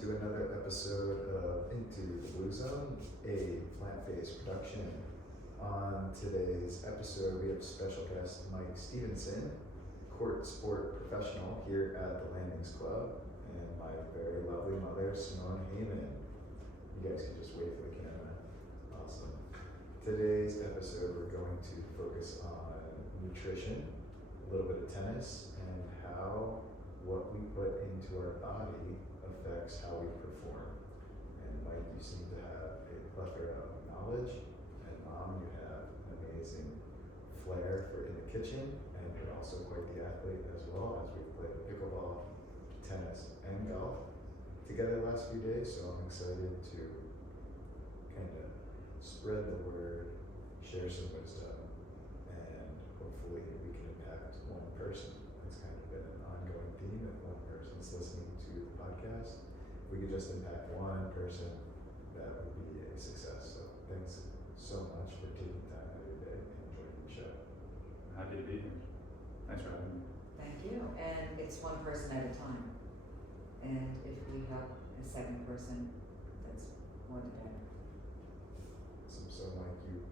to another episode of Into the Blue Zone, a plant-based production. On today's episode, we have special guest Mike Stevenson, court sport professional here at the Landings Club, and my very lovely mother, Simone Heyman. You guys can just wait for the camera. Awesome. Today's episode, we're going to focus on nutrition, a little bit of tennis, and how what we put into our body affects how we perform. And Mike, you seem to have a plethora of knowledge, and Mom, you have an amazing flair for in the kitchen, and you're also quite the athlete as well, as we've played pickleball, tennis, and golf together the last few days. So I'm excited to kind of spread the word, share some wisdom, and hopefully we can impact one person. It's kind of been an ongoing theme. If one person's listening to the podcast, if we could just impact one person, that would be a success. So thanks so much for taking time out of your day and joining the show. Happy to be here. Thanks for having me. Thank you. And it's one person at a time. And if we have a second person, that's more the better. So Mike, you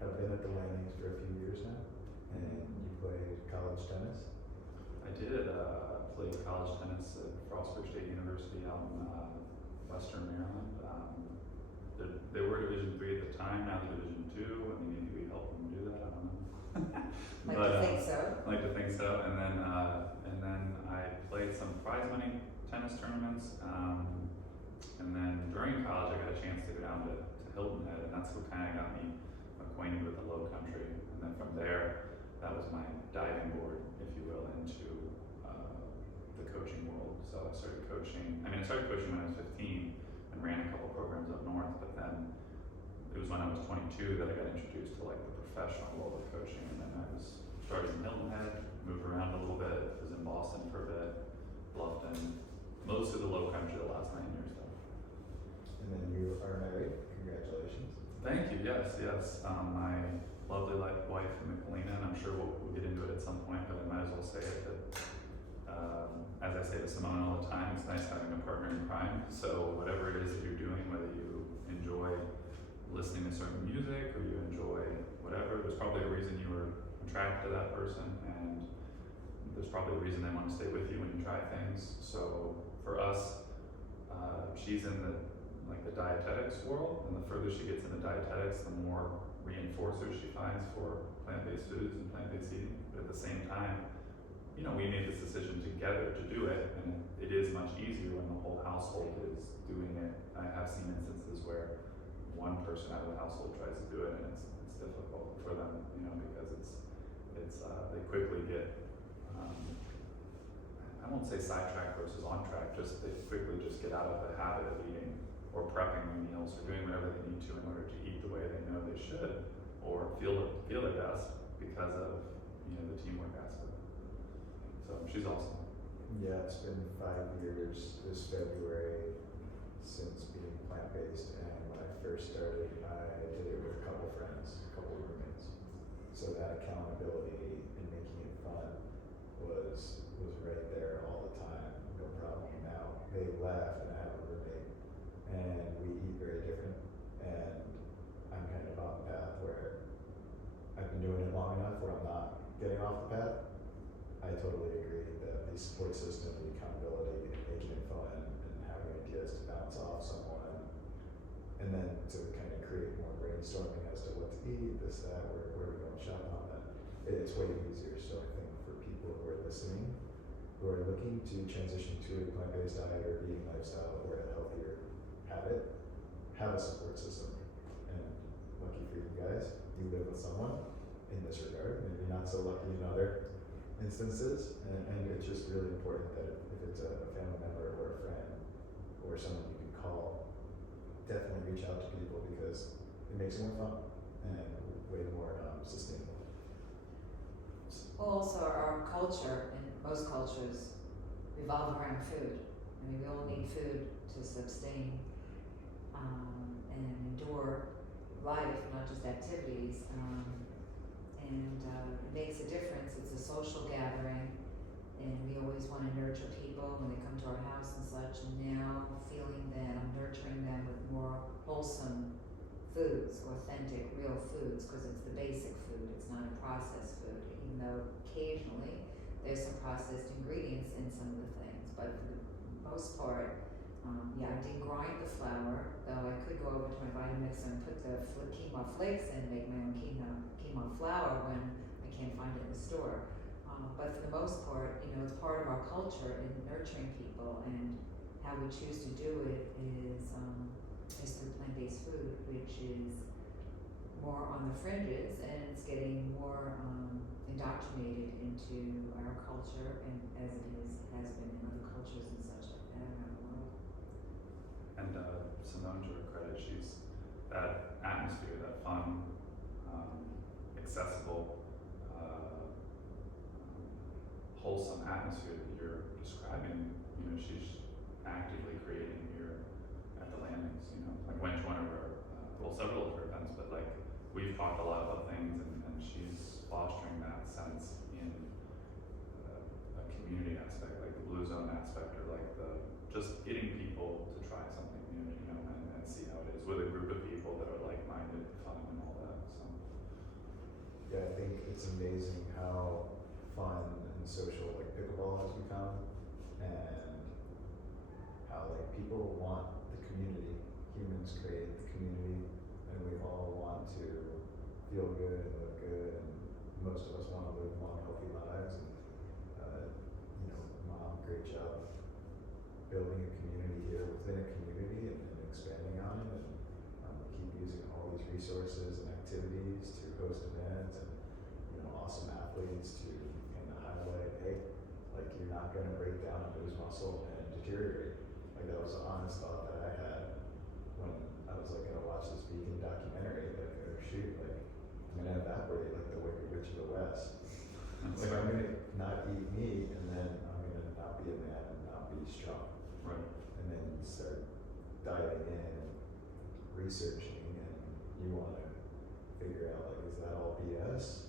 have been at the Landings for a few years now, and you played college tennis. I did play college tennis at Frostburg State University out in Western Maryland. They were Division III at the time, now they're Division II. I mean, maybe we helped them do that, I don't know. Like to think so. Like to think so. And then I played some prize money tennis tournaments. And then during college, I got a chance to go down to Hilton Head, and that's what kind of got me acquainted with the Low Country. And then from there, that was my diving board, if you will, into the coaching world. So I started coaching. I started coaching when I was 15 and ran a couple programs up north. But then it was when I was 22 that I got introduced to like the professional world of coaching. And then I was started in Hilton Head, moved around a little bit, was in Boston for a bit, Bluffton, most of the Low Country the last 9 years though. And then you are married. Congratulations. Thank you. Yes. My lovely wife, Michelina, and I'm sure we'll get into it at some point, but I might as well say it that, as I say to Simone all the time, it's nice having a partner in crime. So whatever it is that you're doing, whether you enjoy listening to certain music or you enjoy whatever, there's probably a reason you were attracted to that person, and there's probably a reason they want to stay with you when you try things. So for us, she's in the dietetics world, and the further she gets into dietetics, the more reinforcers she finds for plant-based foods and plant-based eating. But at the same time, we made this decision together to do it, and it is much easier when the whole household is doing it. I have seen instances where one person out of the household tries to do it, and it's difficult for them, because it's they quickly get I won't say sidetracked versus on track, they quickly just get out of the habit of eating or prepping their meals or doing whatever they need to in order to eat the way they know they should or feel their best because of the teamwork aspect. So she's awesome. Yeah, it's been 5 years this February since being plant-based, and when I first started, I did it with a couple friends, a couple roommates. So that accountability and making it fun was right there all the time, no problem. Now they left and I have a roommate, and we eat very different, and I'm kind of on the path where I've been doing it long enough where I'm not getting off the path. I totally agree that the support system, the accountability, and making it fun, and having ideas to bounce off someone, and then to kind of create more brainstorming as to what to eat, this, that, where we're going shopping on that, it's way easier. So I think for people who are listening, who are looking to transition to a plant-based diet or eating lifestyle or a healthier habit, have a support system. And lucky for you guys, you live with someone in this regard. Maybe not so lucky in other instances, and it's just really important that if it's a family member or a friend or someone you can call, definitely reach out to people, because it makes it more fun and way more sustainable. Also, our culture, and most cultures, revolve around food. We all need food to sustain and endure life, not just activities. It makes a difference. It's a social gathering, and we always want to nurture people when they come to our house and such. college, and now feeling that I'm nurturing them with more wholesome foods, authentic, real foods, because it's the basic food, it's not a processed food, even though occasionally there's some processed ingredients in some of the things, but for the most part, yeah, I did grind the flour, though I could go over to my Vitamix and put the quinoa flakes in, make my own quinoa flour when I can't find it in the store. But for the most part, you know, it's part of our culture in nurturing people, and how we choose to do it is through plant-based food, which is more on the fringes, and it's getting more indoctrinated into our culture, and as it has been in other cultures and such like that around the world. And Simone, to her credit, she's that atmosphere, that fun, accessible, wholesome atmosphere that you're describing. You know, she's actively creating here at the landings. You know, like went to one of her, several of her events, but like we've talked a lot about things, and she's fostering that sense in a community aspect, like the Blue Zone aspect, or like the just getting people to try something new, you know, and see how it is with a group of people that are like-minded, fun, and all that. So Yeah, I think it's amazing how fun and social like pickleball has become, and how like people want the community. Humans create the community, and we all want to feel good and live good, and most of us want to live long, healthy lives. And you know, Mom, great job building a community here within a community, and expanding on it, and keep using all these resources and activities to host events, and you know, awesome athletes to kind of highlight, hey, like you're not going to break down and lose muscle and deteriorate. Like that was an honest thought that I had when I was like going to watch this vegan documentary, like, oh shoot, like I'm going to evaporate like the Wicked Witch of the West. Like I'm going to not eat meat, and then I'm going to not be a man and not be strong. right. And then you start diving in, researching, and you want to figure out, like, is that all BS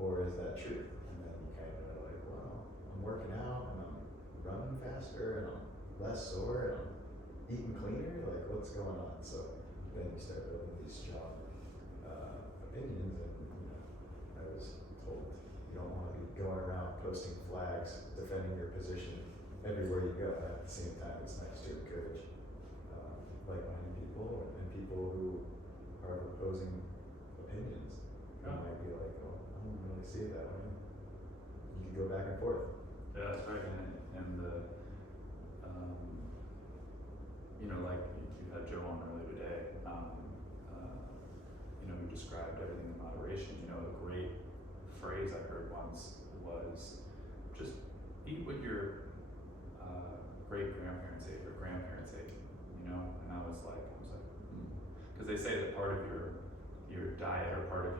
or is that true? And then you kind of are like, wow, I'm working out and I'm running faster and I'm less sore and I'm eating cleaner. Like, what's going on? So then you start building these strong opinions, and you know, I was told you don't want to be going around posting flags defending your position everywhere you go. At the same time, it's nice to encourage like-minded people and people who are of opposing opinions. You Yeah. might be like, oh, I don't really see it that way. You can go back and forth. Yeah, that's right. And the, you know, like you had Joe on earlier today, you know, who described everything in moderation. You know, a great phrase I heard once was just eat what your great-grandparents ate or grandparents ate, you know? And I was like, because they say that part of your diet, or part of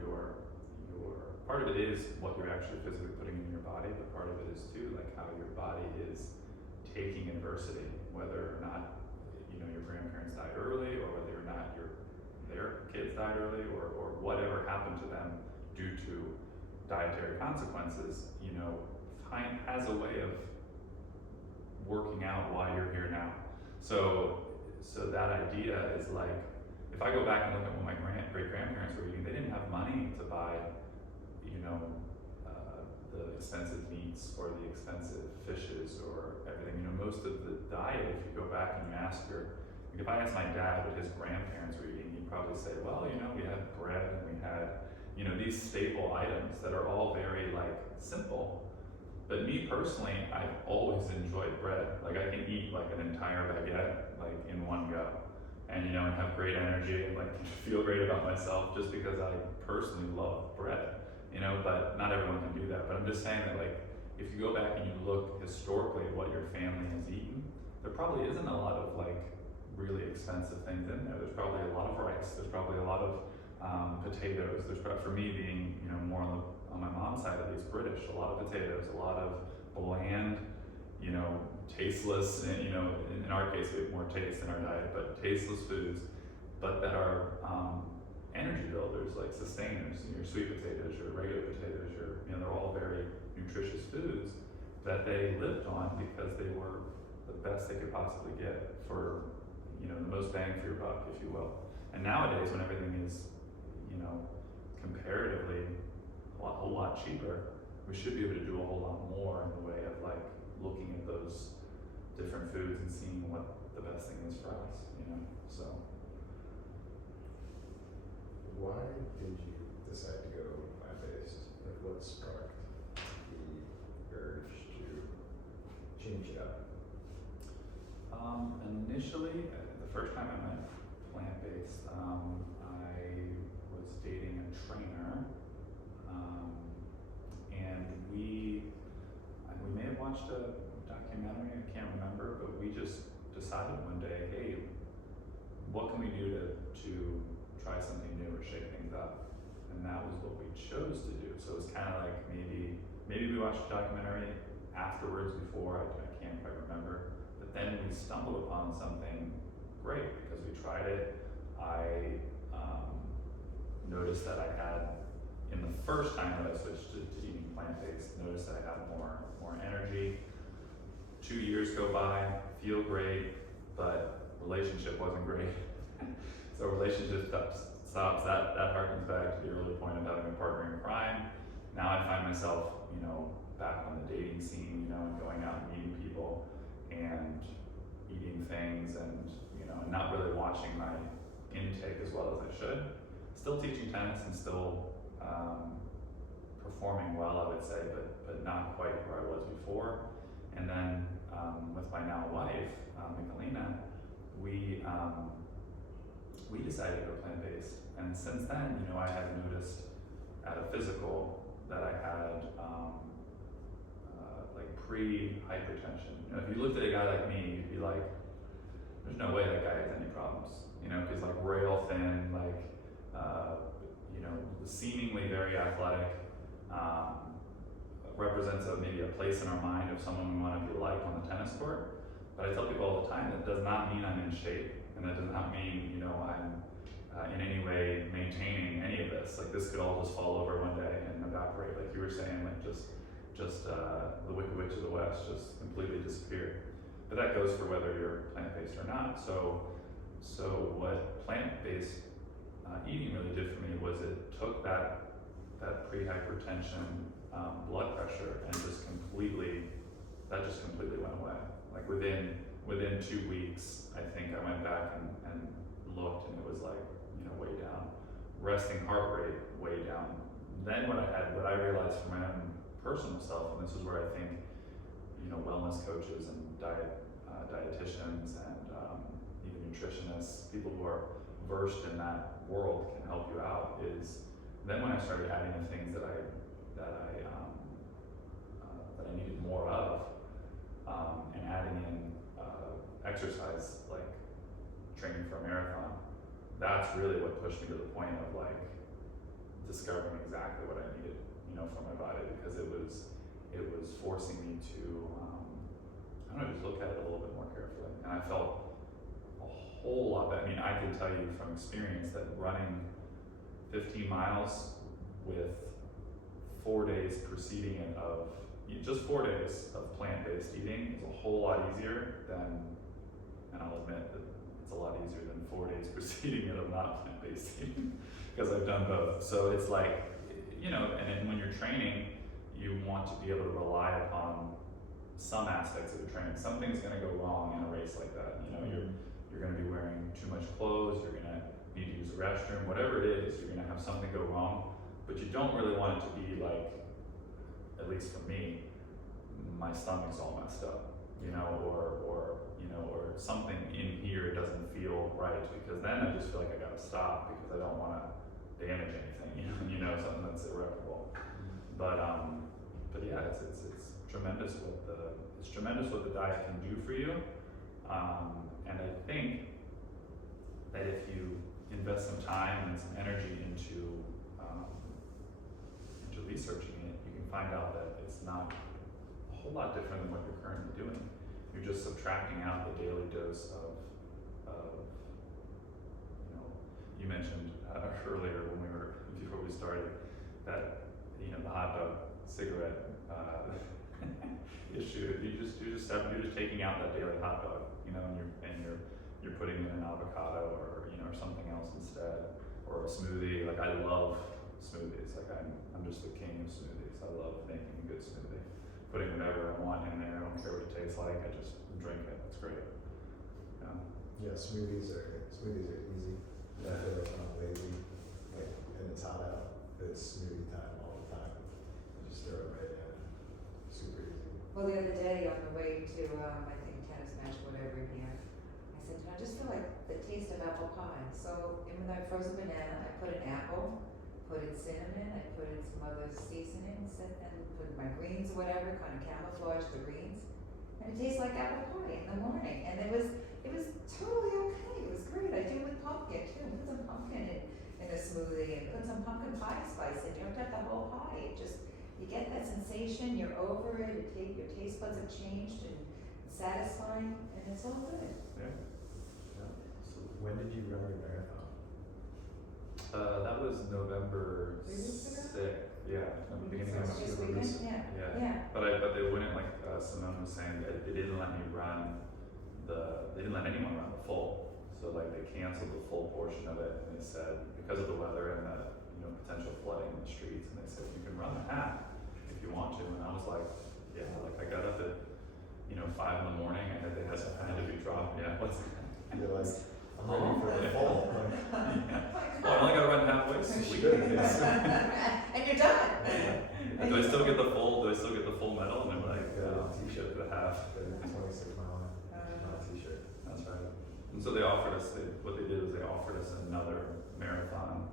part of it is what you're actually physically putting in your body, but part of it is too like how your body is taking adversity, whether or not, you know, your grandparents died early, or whether or not their kids died early, or whatever happened to them due to dietary consequences, you know, has a way of working out why you're here now. So that idea is like, if I go back and look at what my great-grandparents were eating, they didn't have money to buy, you know, the expensive meats or the expensive fishes or everything. You know, most of the diet, if you go back and you ask like if I asked my dad what his grandparents were eating, he'd probably say, well, you know, we had bread and we had, you know, these staple items that are all very like simple. But me personally, I've always enjoyed bread. Like I can eat like an entire baguette like in one go, and you know, and have great energy and like feel great about myself just because I personally love bread. You know, but not everyone can do that. But I'm just saying that like if you go back and you look historically at what your family has eaten, there probably isn't a lot of like really expensive things in there. There's probably a lot of rice. There's probably a lot of potatoes. There's probably, for me being, you know, more on my mom's side at least British, a lot of potatoes, a lot of bland, you know, tasteless, and you know, in our case we have more taste in our diet, but tasteless foods, but that are energy builders, like sustainers. Your sweet potatoes, your regular potatoes, you know, they're all very nutritious foods that they lived on because they were the best they could possibly get for, you know, the most bang for your buck, if you will. And nowadays, when everything is, you know, comparatively a whole lot cheaper, we should be able to do a whole lot more in the way of like looking at those different foods and seeing what the best thing is for us, you know. So Why did you decide to go plant-based? Like, what sparked the urge to change it up? Initially, the first time I went plant-based, I was dating a trainer, and we may have watched a documentary, I can't remember, but we just decided one day, hey, what can we do to try something new or shake things up? And that was what we chose to do. So it was kind of like maybe we watched a documentary afterwards, before, I can't quite remember. But then we stumbled upon something great because we tried it. I noticed that I had, in the first time that I switched to eating plant-based, noticed that I had more energy. 2 years go by, feel great, but relationship wasn't great. So relationship stops, that harkens back to the early point of having a partner in crime. Now I find myself, you know, back on the dating scene, you know, and going out and meeting people and eating things and, you know, and not really watching my intake as well as I should. Still teaching tennis and still performing well, I would say, but not quite where I was before. And then with my now wife, Michelina, we decided to go plant-based. And since then, you know, I had noticed at a physical that I had like pre-hypertension. You know, if you looked at a guy like me, you'd be like, there's no way that guy has any problems. You know, because like rail thin, like, you know, seemingly very athletic, represents maybe a place in our mind of someone we want to be like on the tennis court. But I tell people all the time that does not mean I'm in shape, and that does not mean, you know, I'm in any way maintaining any of this. Like, this could all just fall over one day and evaporate, like you were saying, like just the Wicked Witch of the West just completely disappeared. But that goes for whether you're plant-based or not. So what plant-based eating really did for me was it took that pre-hypertension blood pressure and just completely went away. Like within 2 weeks, I think I went back and looked, and it was like, you know, way down. Resting heart rate way down. Then what I realized for my own personal self, and this is where I think, you know, wellness coaches and dietitians and even nutritionists, people who are versed in that world can help you out, is then when I started adding the things that I needed more of, and adding in exercise, like training for a marathon, that's really what pushed me to the point of like discovering exactly what I needed, you know, for my body, because it was forcing me to I don't know, just look at it a little bit more carefully. And I felt a whole lot better. I mean, I can tell you from experience that running 15 miles with 4 days preceding it of just 4 days of plant-based eating is a whole lot easier than, and I'll admit that it's a lot easier than 4 days preceding it of not plant-based eating, because I've done both. So it's like, you know, and then when you're training, you want to be able to rely upon some aspects of the training. Something's going to go wrong in a race like that. You know, you're going to be wearing too much clothes, you're going to need to use the restroom, whatever it is, you're going to have something go wrong. But you don't really want it to be like, at least for me, my stomach's all messed up, you know, or you know, or something in here doesn't feel right, because then I just feel like I gotta stop because I don't want to damage anything, you know, something that's irreparable. But yeah, it's tremendous what the diet can do for you, and I think that if you invest some time and some energy into researching it, you can find out that it's not a whole lot different than what you're currently doing. You're just subtracting out the daily dose of you know, you mentioned earlier before we started, that, you know, the hot dog cigarette issue. You're just just taking out that daily hot dog, you know, and you're putting in an avocado or, you know, or something else instead, or a smoothie. Like I love smoothies. Like I'm just the king of smoothies. I love making a good smoothie, putting whatever I want in there. I don't care what it tastes like. I just drink it. It's great. Yeah. Yeah, smoothies are easy. I feel like when I'm lazy, like, and it's hot out, it's smoothie time all the time. I just throw it right in. Super easy. Well, the other day on the way to, I think tennis match, whatever here, I said, I just feel like the taste of apple pie. So in my frozen banana, I put an apple, put in cinnamon, I put in some other seasonings, and put my greens, whatever, kind of camouflage the greens. And it tastes like apple pie in the morning. And it was totally okay. It was great. I do it with pumpkin too. Put some pumpkin in a smoothie and put some pumpkin pie spice in. You don't have to have the whole pie. It just, you get that sensation, you're over it, your taste buds have changed and satisfying, and it's all good. Yeah. Yeah. So when did you run your marathon? That was November 3 weeks ago? 6th. Yeah, at the beginning of So this November. weekend? Yeah. But they wouldn't, like Simone was saying, they didn't let me run they didn't let anyone run the full. So like they canceled the full portion of it, and they said because of the weather and the, you know, potential flooding in the streets, and they said you can run the half if you want to. And I was like, yeah, like I got up at, you know, 5 in the morning. I had to be dropped. Yeah, what's You're like, I'm ready for the fall. Like, yeah. Well, I only got to run halfway. Sweet. And you're done. Do I still get the full? Do I still get the full medal? And they're like, t-shirt for the half. the 26-mile t-shirt. That's right. And so they offered us. What they did was they offered us another marathon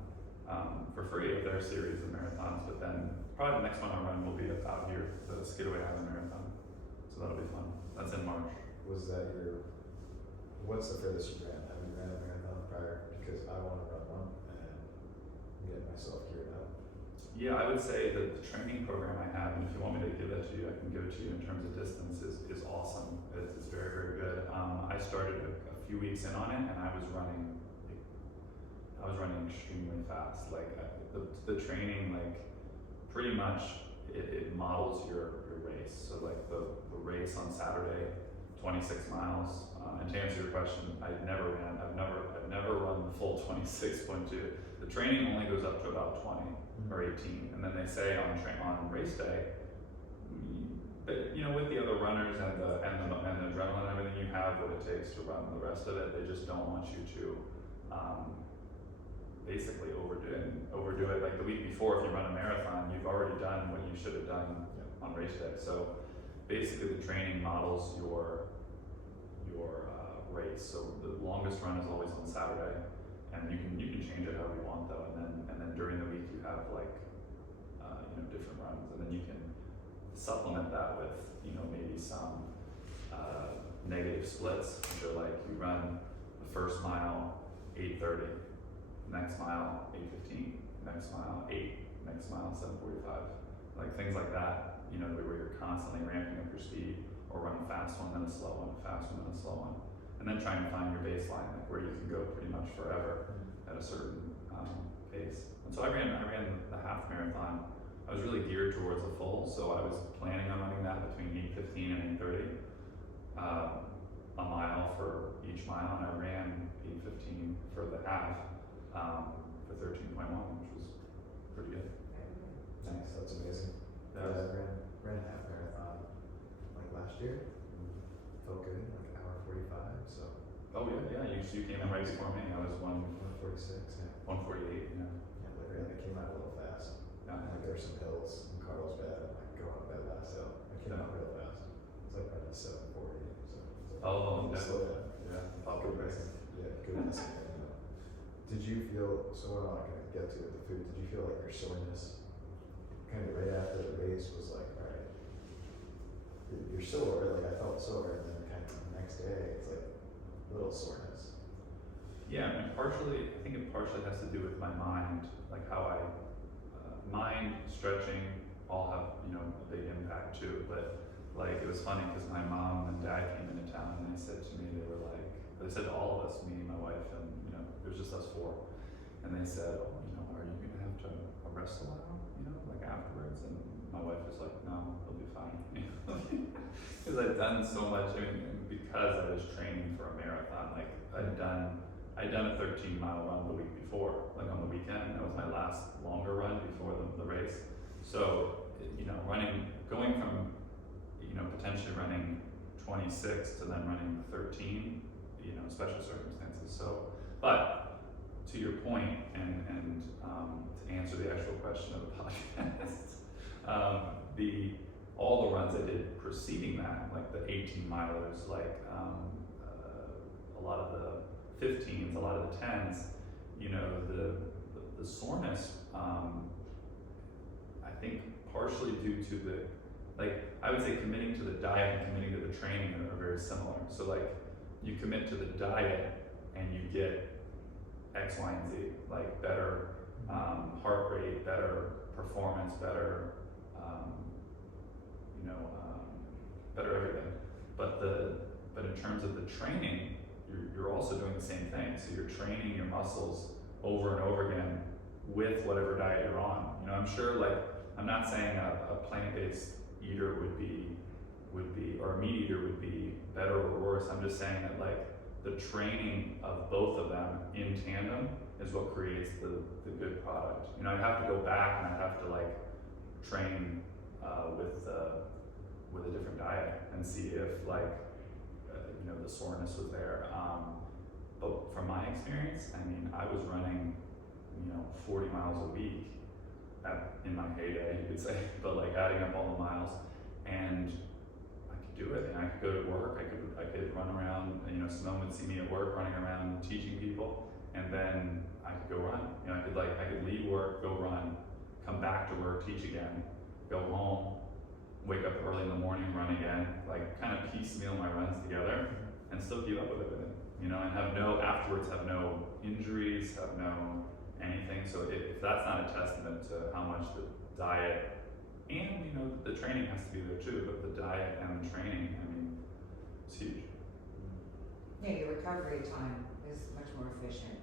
for free of their series of marathons. But then probably the next one I run will be out here, the Skidaway Island Marathon. So that'll be fun. That's in March. Was that what's the furthest you ran? Have you ran a marathon prior? Because I want to run one and get myself geared up. Yeah, I would say that the training program I have, and if you want me to give that to you, I can give it to you in terms of distance, is awesome. It's very, very good. I started a few weeks in on it, and I was running extremely fast. Like the training, like pretty much it models your race. So like the race on Saturday, 26 miles. And to answer your question, I've never run the full 26.2. The training only goes up to about 20 or 18, and then they say on race day, but you know, with the other runners and the adrenaline and everything, you have what it takes to run the rest of it. They just don't want you to basically overdo it. Like the week before, if you run a marathon, you've already done what you should have done on race day. So basically, the training models your race. So the longest run is always on Saturday, and you can change it however you want though. And then during the week you have like you know, different runs, and then you can supplement that with, you know, maybe some negative splits, which are like you run the first mile 8:30, next mile 8:15, next mile 8, next mile 7:45, like things like that. You know, where you're constantly ramping up your speed, or run a fast one, then a slow one, a fast one, then a slow one, and then trying to find your baseline, like where you can go pretty much forever at a certain pace. And so I ran the half marathon. I was really geared towards a full, so I was planning on running that between 8:15 and 8:30, a mile for each mile, and I ran 8:15 for the half for 13.1, which was pretty good. Nice, that's amazing. Yeah. I ran a half marathon like last year. Felt good, like an hour 45. So. Oh yeah. You came in right before me. I was 1:46. Yeah. 1:48. Yeah. Yeah, literally, I came out a little fast. Yeah. Like there were some hills in Carlsbad. I'm like going up that last hill. I came out real fast. It's like running 7:40. So. Oh, slow definitely. down. Yeah. Good race. Yeah, goodness. Did you feel, so what I'm not going to get to with the food, did you feel like your soreness kind of right after the race was like, all right, you're sore, like I felt sore, and then kind of the next day, it's like a little soreness. Yeah, I think it partially has to do with my mind, like how mind, stretching, all have, you know, a big impact too. But like, it was funny because my mom and dad came into town and they said to me, they said to all of us, me, my wife, and you know, it was just us four, and they said, oh, you know, are you gonna have to rest a while, you know, like afterwards? And my wife was like, no, he'll be fine. Because because I've done so much. I mean, because I was training for a marathon. Like I'd done a 13-mile run the week before, like on the weekend. That was my last longer run before the race. So, you know, going from, you know, potentially running 26 to then running 13, you know, special circumstances. So, but to your point, and to answer the actual question of the podcast, all the runs I did preceding that, like the 18-milers, like a lot of the 15s, a lot of the 10s, you know, the soreness, I think partially due to I would say committing to the diet and committing to the training are very similar. So like you commit to the diet and you get X, Y, and Z, like better heart rate, better performance, better, better everything. But in terms of the training, you're also doing the same thing. So you're training your muscles over and over again with whatever diet you're on. You know, I'm sure, like, I'm not saying a plant-based eater would be, or a meat eater would be better or worse. I'm just saying that, like, the training of both of them in tandem is what creates the good product. You know, I'd have to go back and I'd have to, like, train with a different diet and see if, like, you know, the soreness was there. But from my experience, I mean, I was running, you know, 40 miles a week in my heyday, you could say, but like adding up all the miles, and I could do it. And I could go to work. I could run around. You know, Simone would see me at work running around teaching people, and then I could go run. You know, I could leave work, go run, come back to work, teach again, go home, wake up early in the morning, run again, like kind of piecemeal my runs together, and still keep up with it. You know, and have no injuries, have no anything. So if that's not a testament to how much the diet and, you know, the training has to be there too, but the diet and the training, I mean, it's huge. Yeah, your recovery time is much more efficient.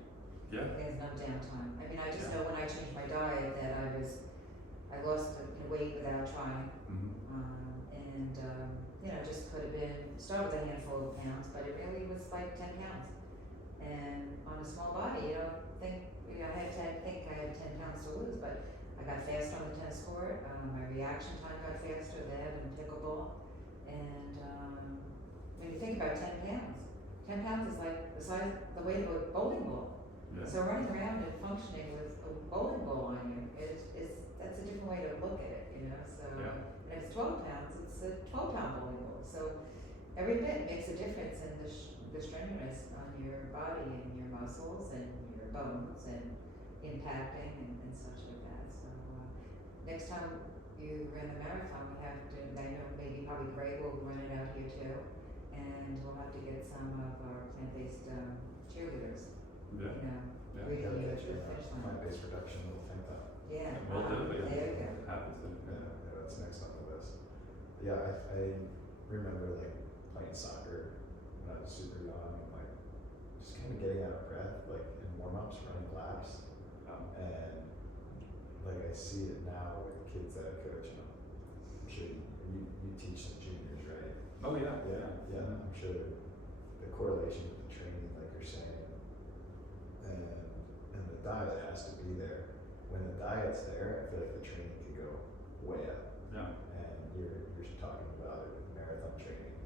Yeah. There's no downtime. I mean, I just Yeah. know when I changed my diet that I lost the weight without trying. You know, just could have been, start with a handful of pounds, but it really was like 10 pounds. And on a small body, you don't think, you know, I had 10 pounds to lose, but I got faster on the tennis court. My reaction time got faster there than pickleball. And when you think about 10 pounds is like the weight of a bowling ball. Yeah. So running around and functioning with a bowling ball on you that's a different way to look at it, you know. So and if it's 12 pounds, it's a 12-pound bowling ball. So every bit makes a difference in the strenuous on your body and your muscles and your bones and impacting and such like that. So next time you run the marathon, we have to. I know probably Greg will run it out here too, and we'll have to get some of our plant-based cheerleaders. Yeah. You know, Yeah. greeting you at the finish line. Plant-based production little tank top. Yeah. We'll do it. There you go. Happy to. Yeah, that's next on the list. Yeah, I remember like playing soccer when I was super young and like just kind of getting out of breath, like in warm-ups, running laps. And like I see it now with the kids that I coach. You know, I'm sure you teach some juniors, right? Oh yeah. Yeah. I'm sure the correlation with the training, like you're saying, and the diet has to be there. When the diet's there, I feel like the training could go way up. Yeah. And you're talking about it with marathon training.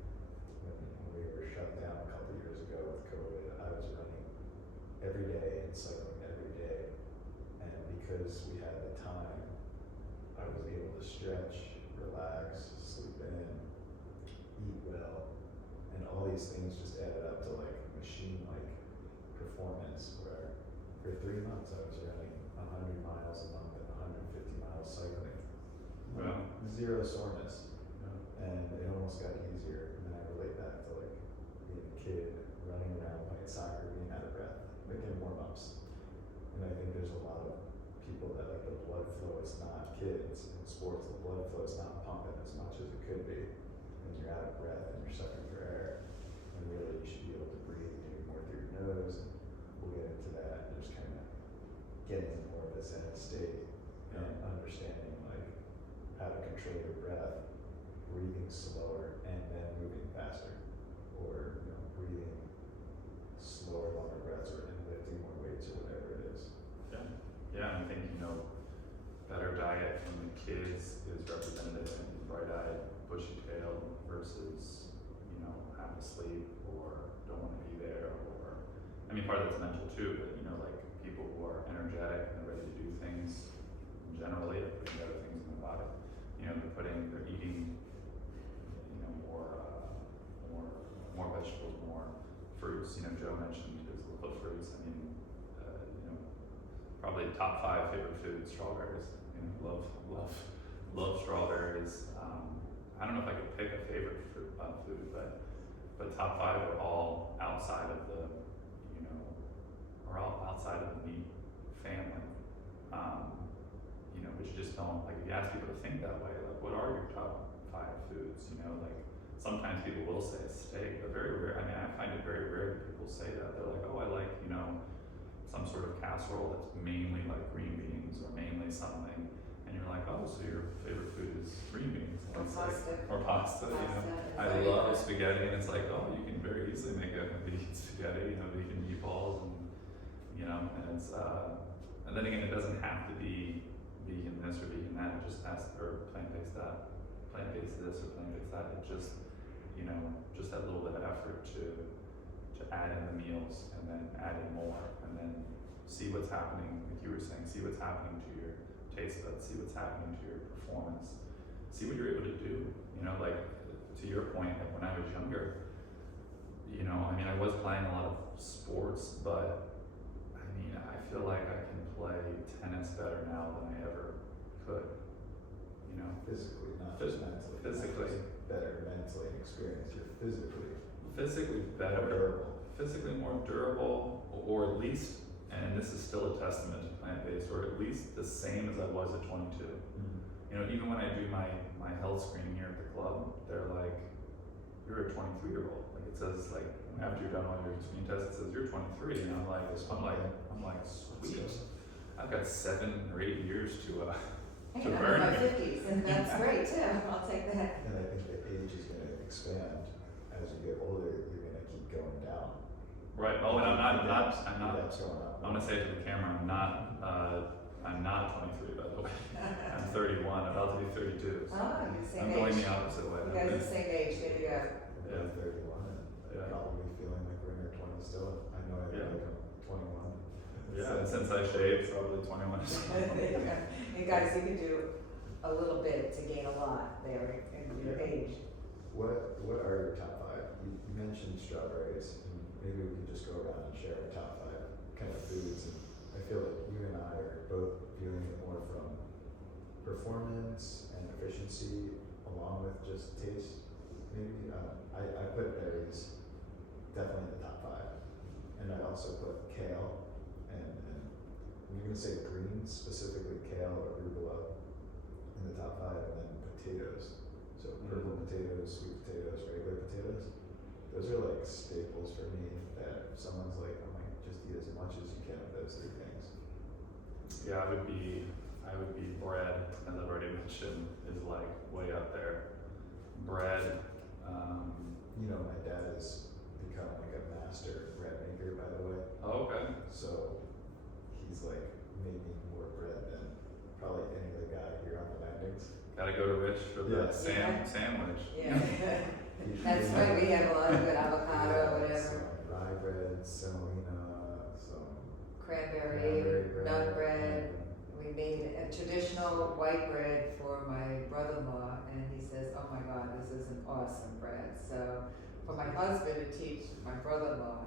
When we were shut down a couple years ago with COVID, I was running every day and cycling every day. And because we had the time, I was able to stretch, relax, sleep in, eat well, and all these things just added up to like machine-like performance where for 3 months I was running 100 miles a month and 150 miles cycling. Wow. Zero soreness. And it almost got easier. And then I relate that to like being a kid, running around playing soccer, being out of breath, like in warm-ups. And I think there's a lot of people that like the blood flow is not, kids in sports, the blood flow is not pumping as much as it could be. And you're out of breath and you're sucking for air. And really you should be able to breathe maybe more through your nose. And we'll get into that and just kind of getting in more of a zen state and understanding like how to control your breath, breathing slower, and then bushy tailed versus, you know, half asleep or don't want to be there, or, I mean, part of that's mental too, but you know, like people who are energetic and ready to do things generally, are putting other things in their body. You know, they're eating, you know, more vegetables, more fruits. You know, Joe mentioned his love of fruits. I mean, you know, probably top 5 favorite foods, strawberries. You know, love strawberries. I don't know if I could pick a favorite food, but top 5 are all outside of the, you know, are all outside of the meat family. You know, but you just don't, like, if you ask people to think that way, like, what are your top 5 foods? You know, like, sometimes people will say steak, but very rare. I mean, I find it very rare that people say that. They're like, oh, I like, you know, some sort of casserole that's mainly like green beans or mainly something. And you're like, oh, so your favorite food is green beans. And it's pasta. Like, or pasta, you know. I love spaghetti, and it's like, oh, you can very easily make a vegan spaghetti, you know, vegan meatballs, and, you know, and it's, and then again, it doesn't have to be vegan this or vegan that, it just has, or plant-based that, plant-based this or plant-based that. It just, you know, just that little bit of effort to add in the meals, and then add in more, and then see what's happening, like you were saying, see what's happening to your taste buds, see what's happening to your performance, see what you're able to do. You know, like, to your point, like when I was younger, you know, I mean, I was playing a lot of sports, but I mean, I feel like I can play tennis better now than I ever could. You know, Physically, not just mentally. Physically. Not just better mentally and experience. You're physically better, more durable. physically more durable, or at least, and this is still a testament to plant-based, or at least the same as I was at 22. Mm-hmm. You know, even when I do my health screening here at the club, they're like, you're a 23-year-old. Like, it says, like, after you've done all your screen tests, it says you're 23, and I'm like, sweet. I've got 7 or 8 years to Hey, I'm in burn. my 50s, and that's great too. I'll take that. And I think the age is going to expand as you get older. You're going to keep going down. Right. Oh, and I'm not. That's going up. I want to say it to the camera. I'm not 23, by the way. I'm 31. About to be 32. So Oh, you're the same I'm age. going the opposite way. You guys are the same age. There you go. I'm 31 and Yeah. probably feeling like we're in our 20s still. I know I Yeah. feel like I'm 21. Yeah. And since I shaved, probably 21. There you go. You guys, you can do a little bit to gain a lot there in your age. What are your top 5? You mentioned strawberries, and maybe we can just go around and share our top 5 kind of foods. And I feel like you and I are both viewing it more from performance and efficiency, along with just taste. Maybe I put berries definitely in the top 5, and I also put kale, and I'm gonna say greens, specifically kale or arugula, in the top 5, and then potatoes. So purple potatoes, sweet potatoes, regular potatoes. Those are like staples for me, that if someone's like, I might just eat as much as you can of those 3 things. Yeah, I would be bread, as I've already mentioned, is like way up there. Bread. You know, my dad has become like a master bread maker, by the way. Oh, okay. So he's like made me more bread than probably any other guy here on the landings. Gotta go to Rich for the Yeah. sandwich. Yeah. That's right. We have a lot of good avocado, whatever. Some rye bread, semolina, some Cranberry, bread. nut bread. We made a traditional white bread for my brother-in-law, and he says, "Oh my God, this is an awesome bread." So, for my husband to teach my brother-in-law,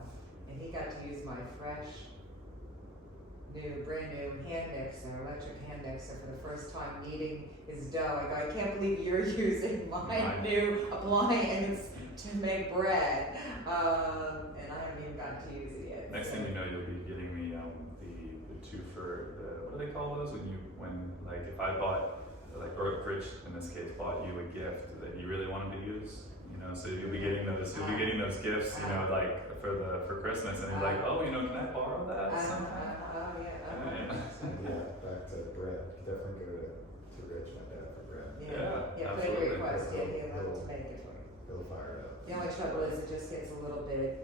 and he got to use my fresh, brand new hand mixer, electric hand mixer, for the first time kneading his dough. I go, "I can't believe you're using my new appliance to make bread," and I haven't even gotten to use it yet. Next thing you know, you'll be getting the 2 for what do they call those when like if I bought, like, or Rich in this case bought you a gift that you really wanted to use, you know, so you'll be getting those gifts, you know, like for Christmas, and you're like, oh, you know, can I borrow that sometime? Yeah, back to bread. Definitely go to Rich, my dad, for bread. Yeah, put in absolutely. a request, he'll have to make it for you. He'll fire it up. The only trouble is it just gets a little bit,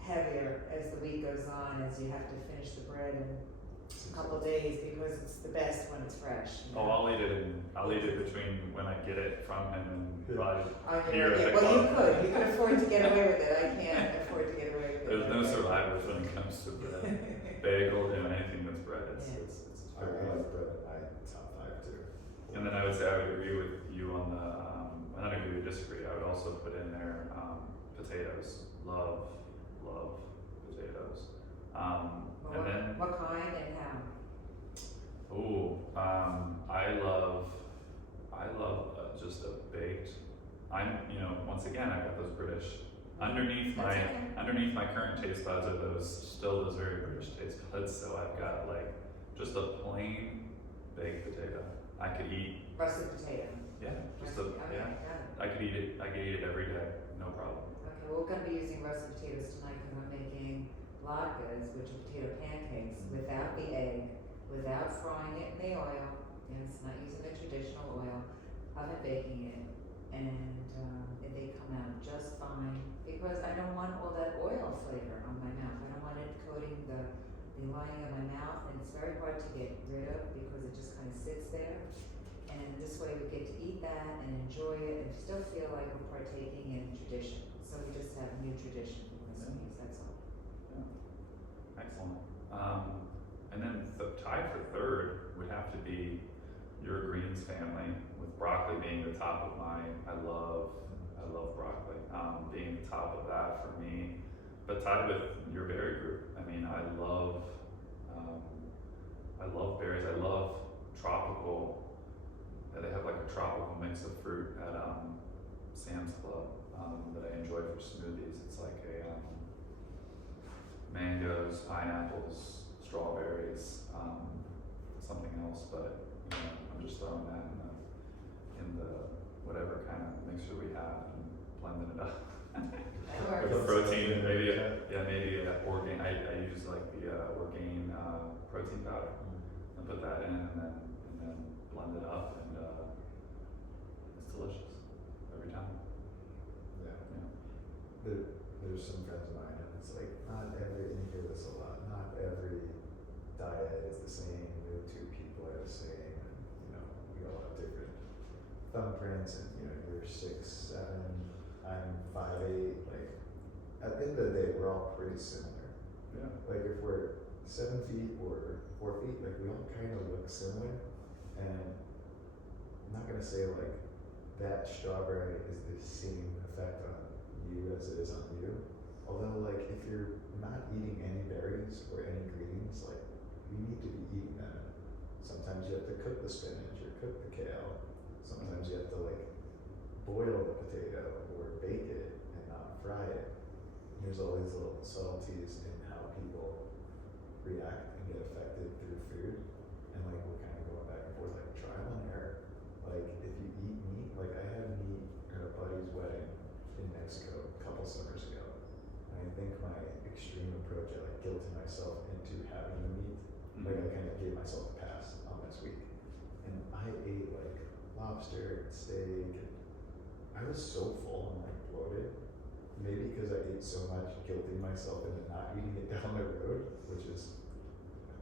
heavier as the week goes on, as you have to finish the bread and a couple days because it's the best when it's fresh. You Oh, know? I'll eat it between when I get it from him and probably Oh, here at the well, you club. could. You could afford to get away with it. I can't afford to get away with it. There's no survivors when it comes to bread. Bagel, anything that's bread, it's I very love bread in my top 5 too. And then I would say I would agree with you on the, I don't agree or disagree, I would also put in there, potatoes, love potatoes. And then, What kind and how? ooh, I love just a baked, once again, I got those British, underneath my current taste buds are still those very British taste buds, so I've got like, just a plain baked potato. I could eat, Russet potato. yeah, I could eat it every day, no problem. Okay, well, we're gonna be using russet potatoes tonight because I'm making latkes, which are potato pancakes, without the egg, without frying it in the oil. And it's not using the traditional oil, oven baking it, and they come out just fine because I don't want all that oil flavor on my mouth. I don't want it coating the lining of my mouth, and it's very hard to get rid of because it just kind of sits there. And this way we get to eat that and enjoy it and still feel like we're partaking in tradition. So we just have new tradition recipes, that's all. Excellent. And then tied for third would have to be your greens family, with broccoli being the top of mine. I love broccoli, being the top of that for me. But tied with your berry group, I mean, I love berries. I love tropical. They have like a tropical mix of fruit at Sam's Club that I enjoy for smoothies. It's like a mangoes, pineapples, strawberries, something else, but I'm just throwing that in the whatever kind of mixture we have and blending it up. That With the works. protein, maybe Orgain. I use like the Orgain protein powder. I put that in and then blend it up, and it's delicious every time. Yeah. Yeah. There's some friends of mine, and it's like, and you hear this a lot, not every diet is the same, no 2 people are the same, and we all have different thumbprints, and you're 6'7", I'm 5'8", like, at the end of the day, we're all pretty similar. Yeah. Like, if we're 7 feet or 4 feet, like, we all kind of look similar, and I'm not gonna say like that strawberry is the same effect on you as it is on you. Although, like, if you're not eating any berries or any greens, like, you need to be eating them. Sometimes you have to cook the spinach or cook the kale. Sometimes you have to like boil the potato or bake it and not fry it. There's all these little subtleties in how people react and get affected through food. And like, we're kind of going back and forth, like trial and error. Like, if you eat meat, like I had meat at a buddy's wedding in Mexico a couple summers ago. And I think my extreme approach, I like guilted myself into having the meat. Like, I kind of gave myself a pass on this week. And I ate like lobster and steak. And I was so full and like bloated. Maybe because I ate so much, guilting myself into not eating it down the road, which is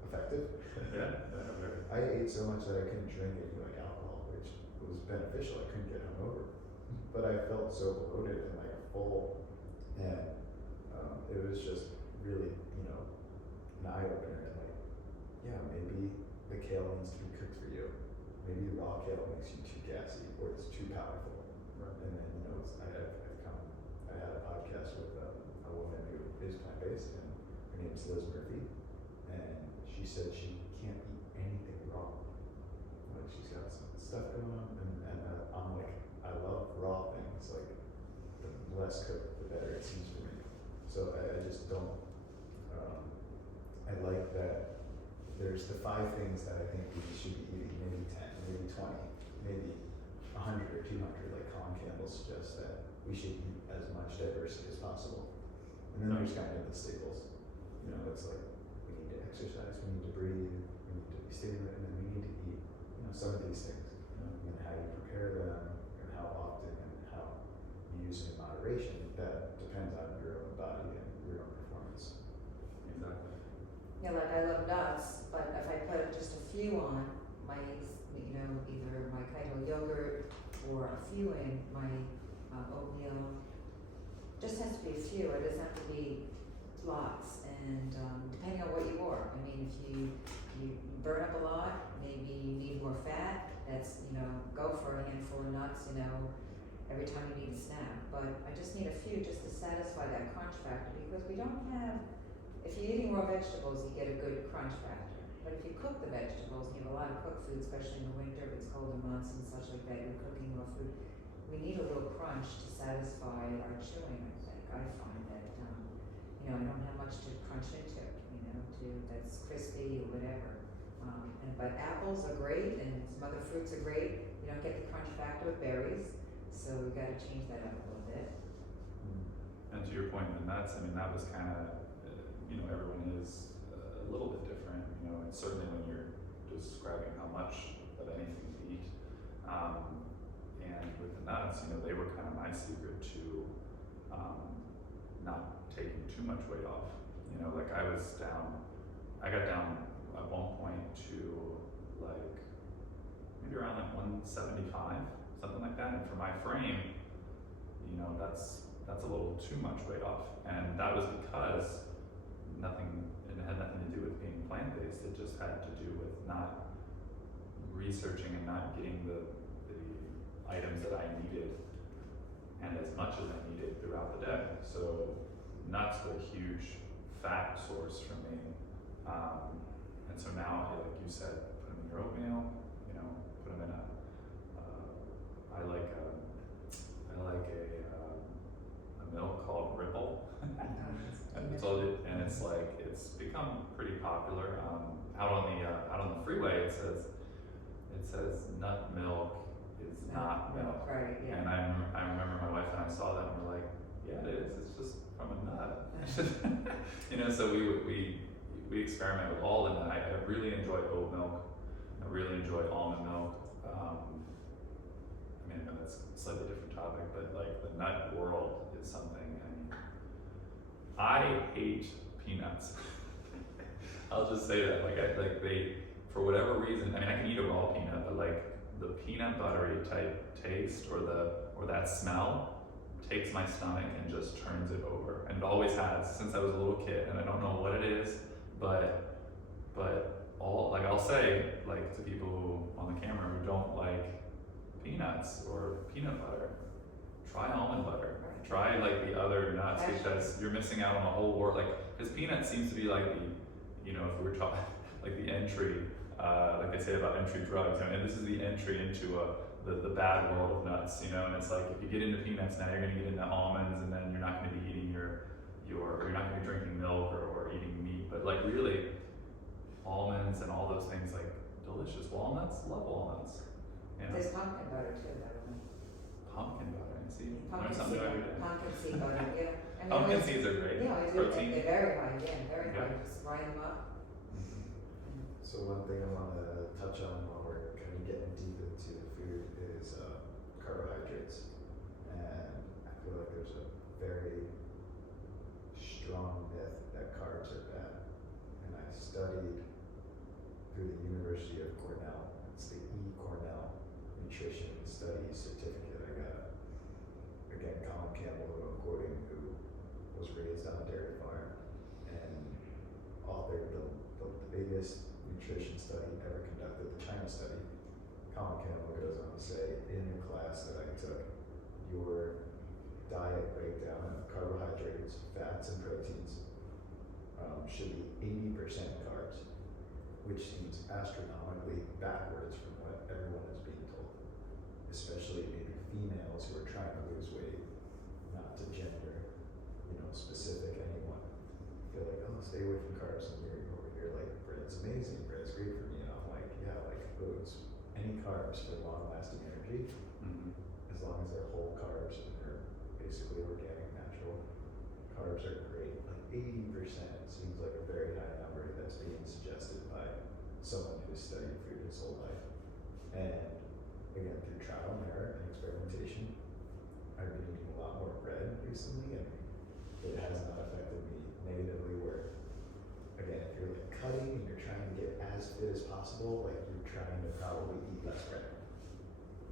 effective. Yeah, very. I ate so much that I couldn't drink any like alcohol, which was beneficial. I couldn't get hungover, but I felt so bloated and like full, and it was just really, an eye opener. And like, yeah, maybe the kale needs to be cooked for you. Maybe raw kale makes you too gassy or it's too powerful. Right. And then I had a podcast with a woman who is plant-based, and her name is Liz Murphy, and she said she can't eat anything raw. Like, she's got some stuff going on, and I'm like, I love raw things. Like, the less cooked, the better it seems for me. So I just don't. I like that there's the 5 things that I think we should be eating, maybe 10, maybe 20, maybe 100 or 200, like Colin Campbell suggests that we should eat as much diversity as possible. And then there's kind of the staples. It's like, we need to exercise, we need to breathe, we need to be stimulated, and then we need to eat, some of these things. And how you prepare them, and how often, and how you use them in moderation, that depends on your own body and your own performance. Exactly. Yeah, like I love nuts, but a for a few in my oatmeal. Just has to be a few, it doesn't have to be lots, and depending on what you are. I mean, if you burn up a lot, maybe you need more fat, that's, go for a handful of nuts, every time you need a snack. But I just need a few just to satisfy that crunch factor, because we don't have, if you're eating raw vegetables, you get a good crunch factor. But if you cook the vegetables, you have a lot of cooked food, especially in the winter, if it's colder months and such like that, you're cooking raw food, we need a little crunch to satisfy our chewing, I think. I find that, I don't have much to crunch into, that's crispy or whatever. But apples are great, and some other fruits are great. You don't get the crunch factor with berries, so we've got to change that up a little bit. And to your point, the nuts, I mean, that was kind of, everyone is a little bit different, and certainly when you're describing how much of anything to eat. And with the nuts, they were kind of my secret to not taking too much weight off. Like I got down at one point to maybe around 175, something like that. And for my frame, that's a little too much weight off. And that was because it had nothing to do with being plant-based. It just had to do with not researching and not getting the items that I needed and as much as I needed throughout the day. So nuts were a huge fat source for me. And so now, like you said, put them in your oatmeal, put them in I like a milk called Ripple. And it's become pretty popular. Out on the freeway, it says nut milk is not milk. Right, yeah. And I remember my wife and I saw that and we're like, yeah, it is. It's just from a nut. So we experiment with all the nut. I really enjoy oat milk. I really enjoy almond milk. I know that's a slightly different topic, but the nut world is something. And I hate peanuts. I'll just say that. They, for whatever reason, I can eat a raw peanut, but the peanut buttery type taste or that smell takes my stomach and just turns it over, and it always has since I was a little kid. And I don't know what it is, but I'll say to people who on the camera who don't like peanuts or peanut butter, try almond butter. Try the other nuts, because you're missing out on a whole world. Because peanuts seems to be if we were talking the entry, like they say about entry drugs, and this is the entry into the bad world of nuts, and it's if you get into peanuts, now you're going to get into almonds, and then you're not going to be eating you're not going to be drinking milk or eating meat, but really almonds and all those things, delicious walnuts, love walnuts. There's pumpkin butter too, by the way. Pumpkin butter, see, learn Pumpkin something every day. seed butter, yeah. Pumpkin seeds are great. Yeah, I do. Protein. They're very high, very Yeah. high. Just fry them up. So one thing I want to touch on while we're kind of getting deep into food is carbohydrates. And I feel like there's a very strong myth that carbs are bad. And I studied through the University of Cornell. It's the Cornell Nutrition Studies Certificate. I got, again, Colin Campbell, who I'm quoting, who was raised on a dairy farm and authored the biggest nutrition study ever conducted, the China study. Colin Campbell goes on to say, in the class that I took, your diet breakdown of carbohydrates, fats, and proteins should be 80% carbs, which seems astronomically backwards from what everyone is being told, especially maybe females who are trying to lose weight, not to gender, specific anyone. Feel stay away from carbs, and you're over here bread's amazing, bread's great for me, and I'm yeah, foods, any carbs for long-lasting energy, as long as they're whole carbs and they're basically organic, natural, carbs are great. 80% seems like a very high number that's being suggested by someone who's studied food his whole life. And again, through trial and error and experimentation, I've been eating a lot more bread recently, and it has not affected me negatively. Where again, if you're cutting and you're trying to get as fit as possible, you're trying to probably eat less bread.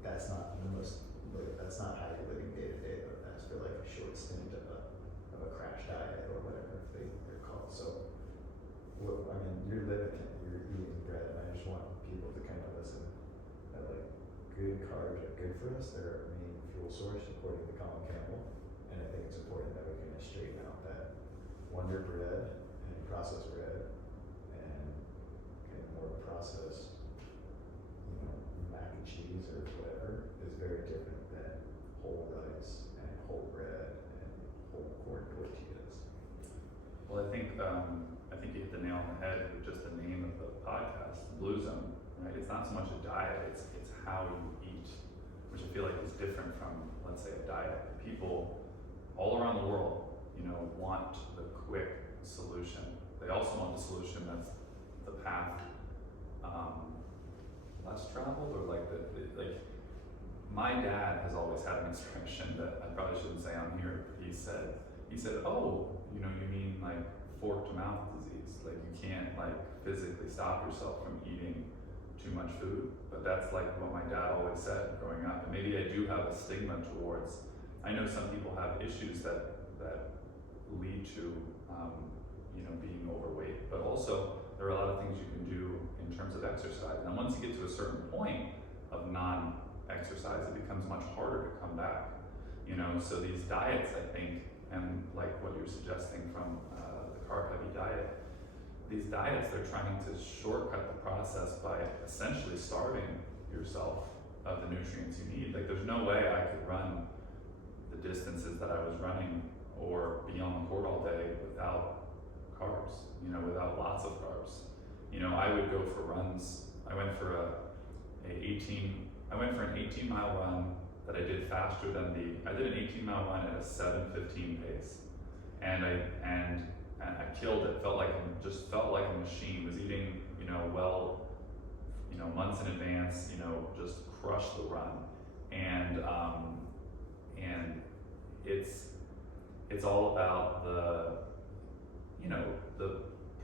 that's not the most, like, that's not how you're living day to day, though. That's for like a short stint of a crash diet or whatever they're called. So, what, I mean, you're living it, you're eating bread, and I just want people to kind of listen that like good carbs are good for us. They're our main fuel source according to Colin Campbell, and I think it's important that we kind of straighten out that Wonder Bread and processed bread and kind of more processed, you know, mac and cheese or whatever is very different than whole rice and whole bread and whole corn tortillas. Well, I think you hit the nail on the head with just the name of the podcast, Blue Zone, right? It's not so much a diet, it's how you eat, which I feel like is different from, let's say, a diet. People all around the world, you know, want the quick solution. They also want the solution that's the path less traveled, or like like my dad has always had an expression that I probably shouldn't say on here, but he said, oh, you know, you mean like fork to mouth disease, like you can't like physically stop yourself from eating too much food. But that's like what my dad always said growing up, and maybe I do have a stigma towards, I know some people have issues that lead to you know, being overweight, but also there are a lot of things you can do in terms of exercise. And once you get to a certain point of non-exercise, it becomes much harder to come back. You know, so these diets, I think, and like what you're suggesting from the carb-heavy diet, these diets, they're trying to shortcut the process by essentially starving yourself of the nutrients you need. Like, there's no way I could run the distances that I was running or be on the court all day without carbs, you know, without lots of carbs. You know, I would go for runs. I went for an 18-mile run that I did faster than I did an 18-mile run at a 7:15 pace, and I killed it. Just felt like a machine. Was eating, you know, well, you know, months in advance. You know, just crushed the run, and it's all about the, you know, the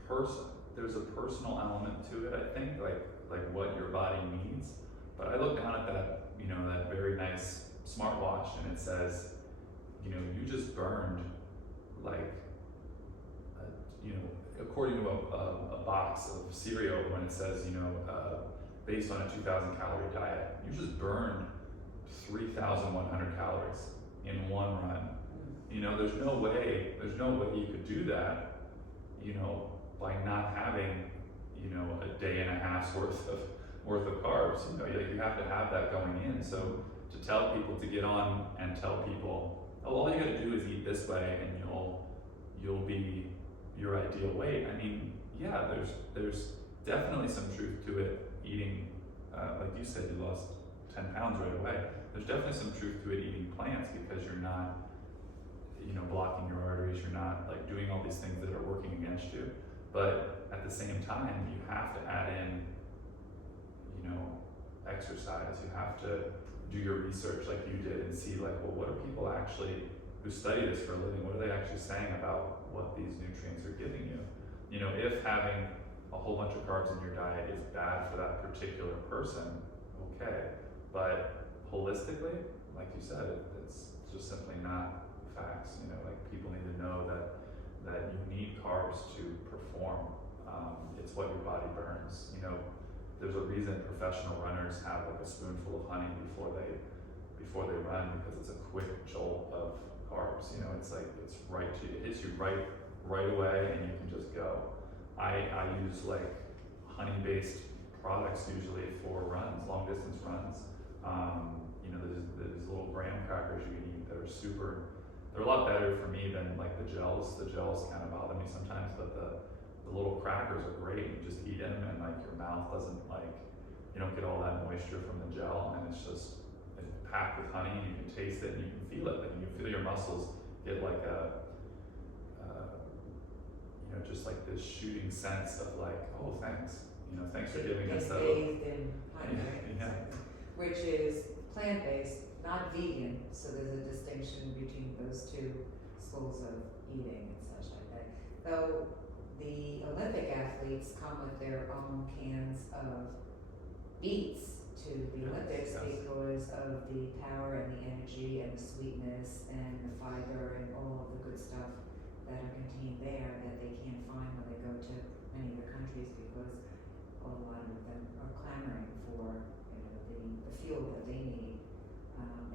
person. There's a personal element to it, I think, like what your body needs. But I look down at that, you know, that very nice smartwatch, and it says, you know, you just burned like, you know, according to a box of cereal, when it says, you know, based on a 2,000 calorie diet, you just burned 3,100 calories in one run. You know, there's no way you could do that, you know, by not having, you know, a day and a half's worth of carbs. You know, you have to have that going in. So to tell people to get on and tell people, oh, all you got to do is eat this way and you'll be your ideal weight. I mean, yeah, there's definitely some truth to it. Eating, like you said, you lost 10 pounds right away. There's definitely some truth to it eating plants, because you're not, you know, blocking your arteries. You're not like doing all these things that are working against you. But at the same time, you have to add in, you know, exercise. You have to do your research like you did and see, like, well, what are people actually who study this for a living, what are they actually saying about what these nutrients are giving you? You know, if having a whole bunch of carbs in your diet is bad for that particular person, okay. But holistically, like you said, it's just simply not facts. You know, like, people need to know that you need carbs to perform. It's what your body burns. You know, there's a reason professional runners have like a spoonful of honey before they run, because it's a quick jolt of carbs. You know, it's like, it hits you right away, and you can just go. I use like honey-based products usually for runs, long distance runs. You know, there's little graham crackers you can eat that are they're a lot better for me than like the gels. The gels kind of bother me sometimes, but the little crackers are great. You just eat them, and like your mouth doesn't, like, you don't get all that moisture from the gel, and it's packed with honey, and you can taste it and you can feel it. Like, you can feel your muscles get like you know, just like this shooting sense of like, oh, thanks. You know, thanks for giving us that. Bathed in honey, right? Yeah. Which is plant-based, not vegan, so there's a distinction between those two schools of eating and such like that. Though the Olympic athletes come with their own cans of beets to the Yes, Olympics yes. because of the power and the energy and the sweetness and the fiber and all of the good stuff that are contained there that they can't find when they go to many of the countries because a lot of them are clamoring for, you know, the fuel that they need.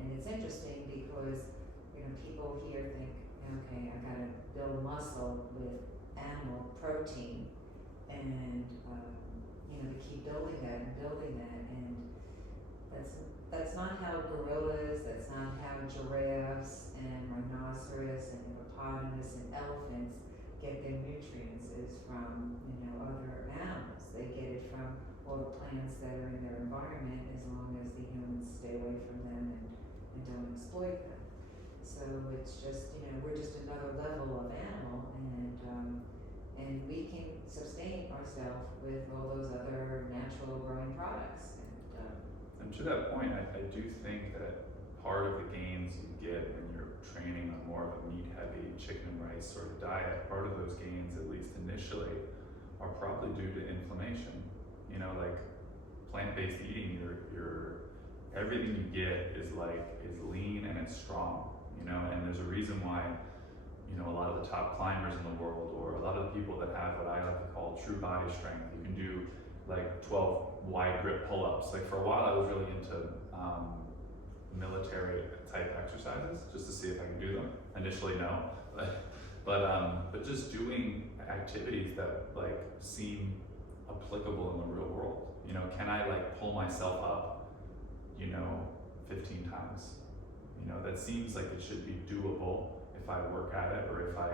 And it's interesting because, you know, people here think, okay, I gotta build muscle with animal protein, and you know, they keep building that, and that's not how gorillas, that's not how giraffes and rhinoceros and hippopotamus and elephants get their nutrients, is from, you know, other animals. They get it from all the plants that are in their environment, as long as the humans stay away from them and don't exploit them. So it's just, you know, we're just another level of animal, and we can sustain ourselves with all those other natural growing products. And to that point, I do think that part of the gains you get when you're training on more of a meat-heavy chicken and rice sort of diet, part of those gains, at least initially, are probably due to inflammation. You know, like plant-based eating, your everything you get is lean and it's strong. You know, and there's a reason why, you know, a lot of the top climbers in the world, or a lot of the people that have what I like to call true body strength, you can do like 12 wide grip pull-ups. Like for a while I was really into military type exercises just to see if I can do them. Initially no, but just doing activities that like seem applicable in the real world. You know, can I like pull myself up, you know, 15 times? You know, that seems like it should be doable if I work at it, or if I,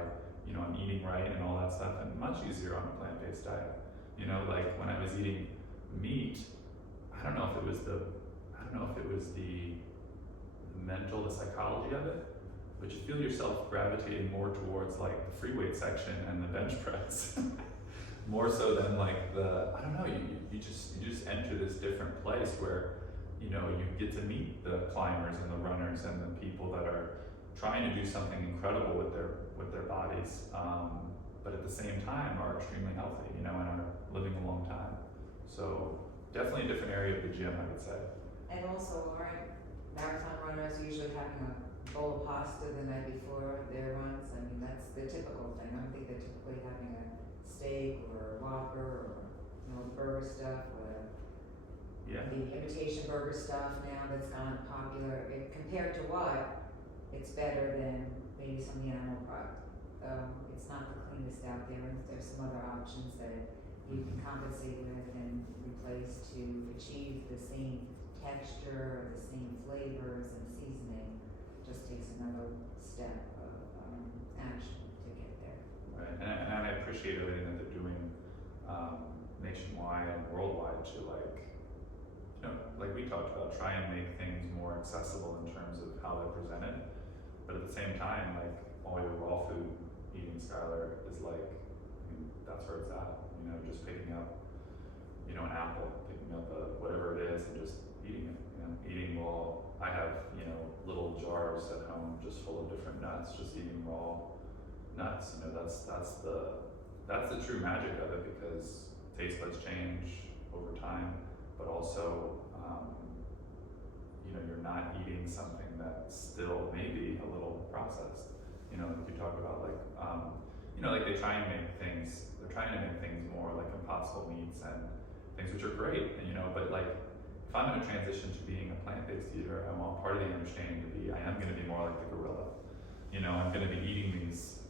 you know, I'm eating right and all that stuff, and much easier on a plant-based diet. You know, like when I was eating meat, I don't know if it was the mental, the psychology of it, but you feel yourself gravitating more towards like the free weight section and the bench press, more so than like I don't know, you just enter this different place where, you know, you get to meet the climbers and the runners and the people that are trying to do something incredible with their bodies, but at the same time are extremely healthy, you know, and are living a long time. So definitely a different area of the gym, I would say. And also, aren't marathon runners usually having a bowl of pasta the night before their runs? I mean, that's the typical thing. I don't think they're typically having a steak or a Whopper or, you know, burger stuff, or Yeah. the imitation burger stuff now that's gone popular. Compared to what, it's better than maybe some of the animal product. It's not the cleanest out there, and there's some other options that you can compensate with and replace to achieve the same texture, the same flavors and seasoning. Just takes another step of action to get there. Right, and I appreciate everything that they're doing nationwide and worldwide to, like, you know, like we talked about, try and make things more accessible in terms of how they're presented, but at the same time, like, all your raw food eating, Skylar, is like, I mean, that's where it's at. You know, just picking up, you know, an apple, picking up whatever it is, and just eating it. You know, eating raw. I have, you know, little jars at home just full of different nuts. Just eating raw nuts. You know, that's the true magic of it, because taste buds change over time, but also, you know, you're not eating something that's still maybe a little processed. You know, like you talk about, like, you know, like they're trying to make things more like Impossible meats and things, which are great, and, you know, but like, if I'm going to transition to being a plant-based eater, I want part of the understanding to be, I am going to be more like the gorilla. You know, I'm going to be eating these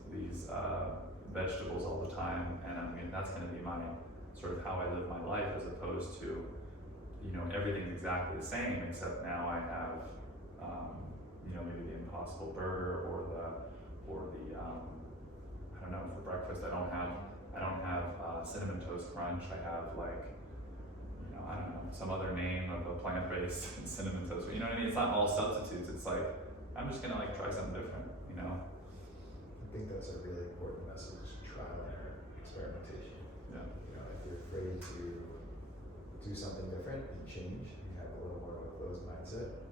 vegetables all the time, and that's going to be my sort of how I live my life, as opposed to, you know, everything's exactly the same, except now I have, you know, maybe the Impossible burger, or the I don't know, for breakfast I don't have cinnamon toast crunch. I have, like, you know, I don't know, some other name of a plant-based cinnamon toast. You know what I mean? It's not all substitutes. It's like, I'm just gonna like try something different, you know? I think that's a really important message: trial and error, experimentation. Yeah. You know, if you're afraid to do something different and change, and have a little more of a closed mindset,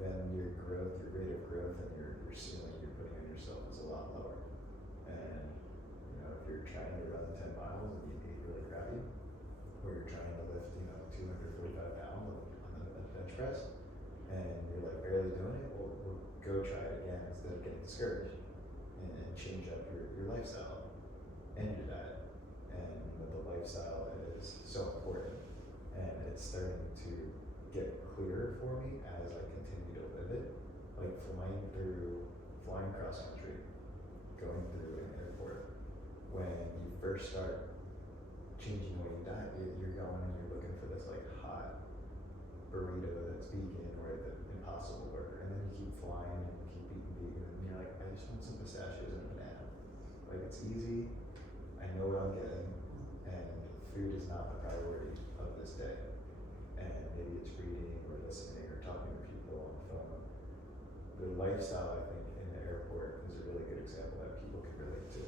then your rate of growth, and your ceiling you're putting on yourself is a lot lower. And, you know, if you're trying to run 10 miles and you eat really crappy, where you're trying to lift, 245 pounds on the bench press, and you're like barely doing it, well go try it again instead of getting discouraged, and change up your lifestyle and your diet. And the lifestyle is so important, and it's starting to get clearer for me as I continue to live it. Like flying cross country, going through an airport, when you first start changing the way you diet, you're going and you're looking for this like hot burrito that's vegan or the Impossible Burger, and then you keep flying and you keep eating vegan, and you're like, I just want some pistachios and a banana. Like, it's easy, I know what I'm getting, and food is not the priority of this day. And maybe it's reading or listening or talking to people on the phone. The lifestyle, I think, in the airport is a really good example that people can relate to,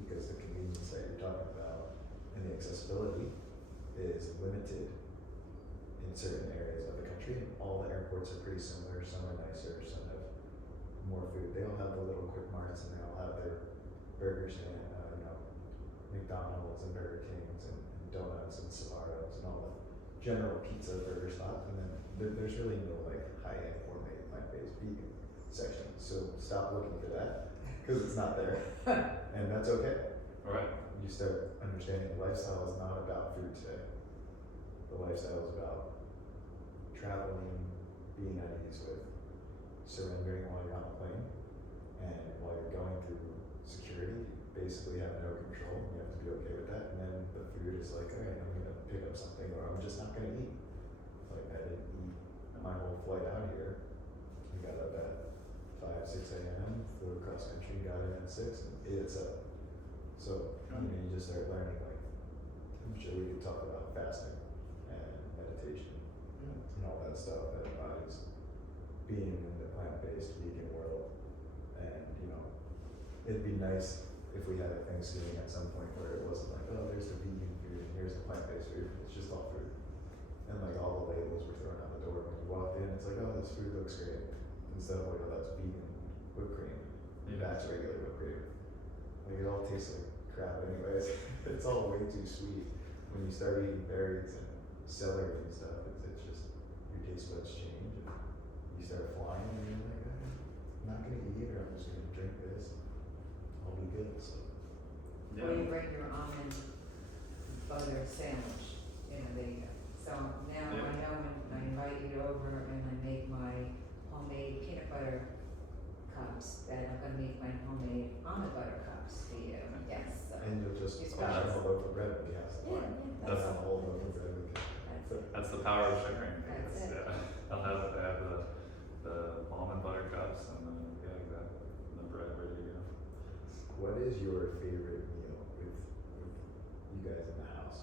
because the convenience that you're talking about and the accessibility is limited in certain areas of the country, and all the airports are pretty similar. Some are nicer, some have more food. They all have the little quick marts, and they all have their burger stand, McDonald's and Burger Kings and donuts and Sbarro's and all the general pizza burger spots, and then there's really no like high-end gourmet plant-based vegan section. So stop looking for that, because it's not there, and that's okay. Right. You start understanding the lifestyle is not about food today. The lifestyle is about traveling, being at ease with, surrendering while you're on the plane, and while you're going through security, you basically have no control. You have to be okay with that. And then the food is like, all right, I'm gonna pick up something, or I'm just not gonna eat. Like, I didn't eat my whole flight out here. We got up at 5, 6 a.m., flew across country, got in at 6, and ate at 7. So, you just start learning, like, I'm sure we could talk about fasting and meditation and all that stuff that embodies being in the plant-based vegan world. And, it'd be nice if we had a Thanksgiving at some point where it wasn't like, oh, there's the vegan food and here's the plant-based food. It's just all food. And like all the labels were thrown out the door when you walked in. It's like, oh, this food looks great. Instead of like, oh, that's vegan whipped cream. That's regular whipped cream. Like, it all tastes like crap anyways. It's all way too sweet. When you start eating berries and celery and stuff, it's just, your taste buds change, and you start flying, and you're like, I'm not gonna eat, or I'm just gonna drink this. I'll be good. So Yeah. Or you bring your almond butter sandwich, there you go. So now Yeah. I know when I invite you over and I make my homemade peanut butter cups, that I'm gonna make my homemade almond butter cups for you, yes, so. and you'll just It's bash fabulous. a loaf of bread when you have some Yeah, wine. yeah, That's that's a whole loaf of bread we can. That's it. That's the power of sharing. That's it. Yeah. I have the almond butter cups and exactly. The bread ready to go. What is your favorite meal with you guys in the house?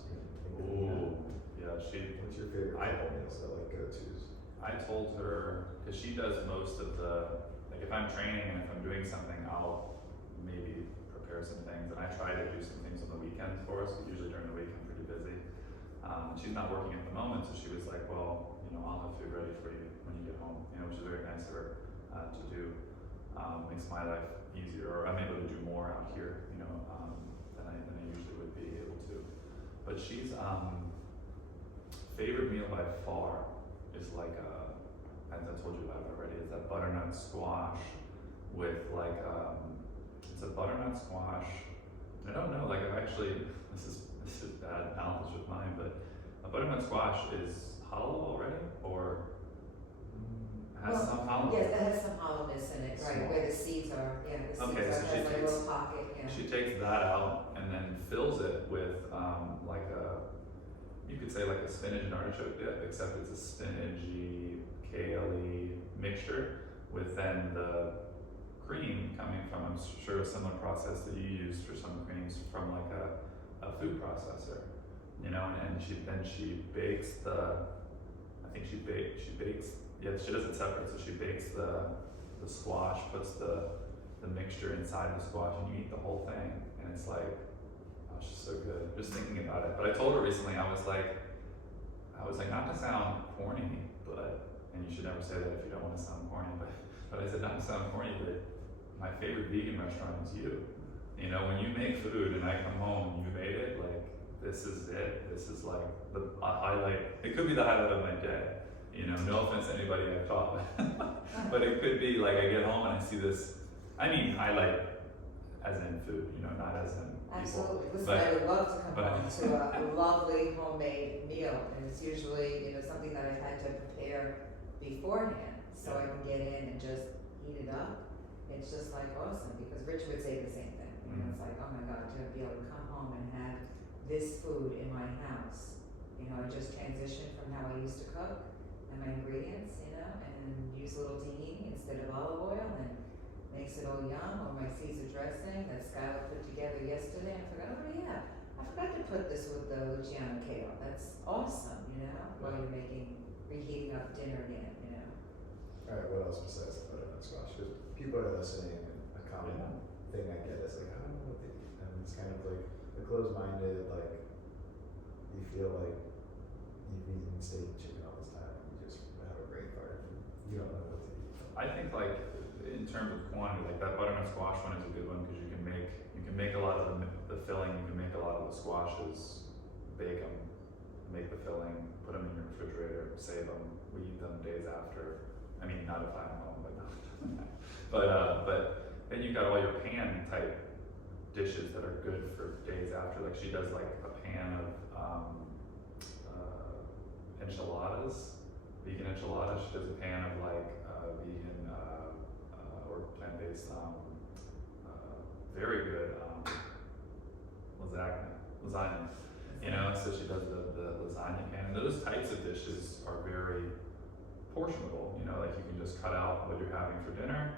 Ooh, yeah, What's your favorite couple meals that like go-tos? I told her, because she does most of the, like if I'm training and if I'm doing something, I'll maybe prepare some things, and I try to do some things on the weekends for us, but usually during the week I'm pretty busy. She's not working at the moment, so she was like, well, I'll have food ready for you when you get home, which is very nice of her to do. Makes my life easier, or I'm able to do more out here, than I usually would be able to. But she's, favorite meal by far is like as I told you about it already, is that butternut squash with like, it's a butternut squash. I don't know, like I've actually, this is bad knowledge of mine, but a butternut squash is hollow already, or has some hollow? Yes, that has some hollowness in it, right, Small. where the seeds are, the seeds Okay, are, so she has like a takes- little pocket, She takes that out and then fills it with like you could say like a spinach and artichoke dip, except it's a spinachy, kale-y mixture with then the cream coming from, I'm sure, a similar process that you use for some creams from like a food processor, and she bakes yeah, she does it separate, so she bakes the squash, puts the mixture inside the squash, and you eat the whole thing, and it's like, oh, it's just so good, just thinking about it. But I told her recently, I was like, not to sound corny, and you should never say that if you don't want to sound corny, but I said, not to sound corny, but my favorite vegan restaurant is you. When you make food and I come home and you made it, like, this is it. This is like the highlight. It could be the highlight of my day. You know, no offense to anybody I've taught, but it could be like I get home and I see this. I mean, highlight as in food, you know, not as in people. Absolutely. Listen, But- I would love to come but- home to a lovely homemade meal, and it's usually, you know, something that I've had to prepare beforehand, so I can get in and just heat it up. It's just like awesome, because Rich would say the same thing. You know, it's like, oh my God, to be able to come home and have this food in my house. You know, I just transitioned from how I used to cook and my ingredients, you know, and use a little tahini instead of olive oil, and makes it all yum. Or my Caesar dressing that Skylar put together yesterday. I forgot, oh yeah, I forgot to put this with the Luciano kale. That's awesome, you know, while you're reheating up dinner again, you know. Alright, what else besides the butternut squash? Because people are listening, and a common thing I get is like, I don't know what they eat. And it's kind of like the closed-minded, like, you feel like you've eaten steak and chicken all this time, and you just have a brain fart, and you don't know what to eat. I think like in terms of quantity, like that butternut squash one is a good one because you can make a lot of the filling. You can make a lot of the squashes, bake them, make the filling, put them in your refrigerator, save them. We eat them days after. I mean, not if I'm home, but not. But then you've got all your pan type dishes that are good for days after. Like she does like a pan of enchiladas, vegan enchiladas. She does a pan of like vegan or plant-based, very good lasagna. You know, so she does the lasagna pan, and those types of dishes are very portionable. You know, like you can just cut out what you're having for dinner.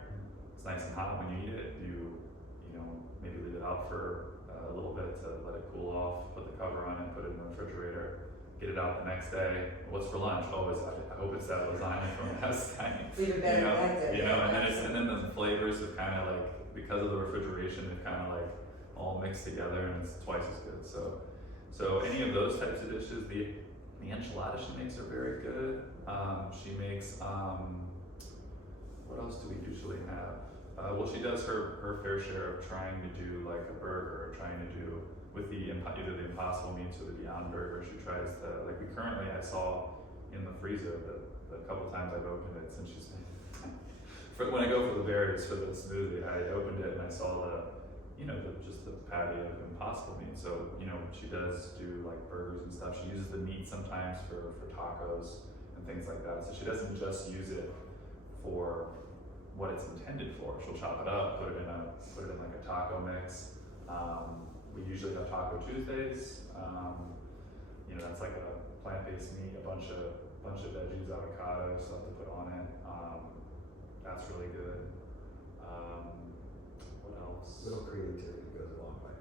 It's nice and hot when you eat it. You know, maybe leave it out for a little bit to let it cool off. Put the cover on it. Put it in the refrigerator. Get it out the next day. What's for lunch? Always, I hope it's that lasagna from last night. It's even better than that day. You know, and then the flavors have kind of like, because of the refrigeration, they've kind of like all mixed together, and it's twice as good. So any of those types of dishes, the enchiladas she makes are very good. She makes what else do we usually have? Well, she does her fair share of trying to do like a burger, or trying to do with either the Impossible Meats or the Beyond Burger. She tries the, like I saw in the freezer the couple times I've opened it since she's been, when I go for the berries for the smoothie, I opened it and I saw just the patty of Impossible Meat. So, you know, she does do like burgers and stuff. She uses the meat sometimes for tacos and things like that. So she doesn't just use it for what it's intended for. She'll chop it up, put it in like a taco mix. We usually have Taco Tuesdays. You know, that's like a plant-based meat, a bunch of veggies, avocado stuff to put on it. That's really good. What else? Little creativity goes a long way.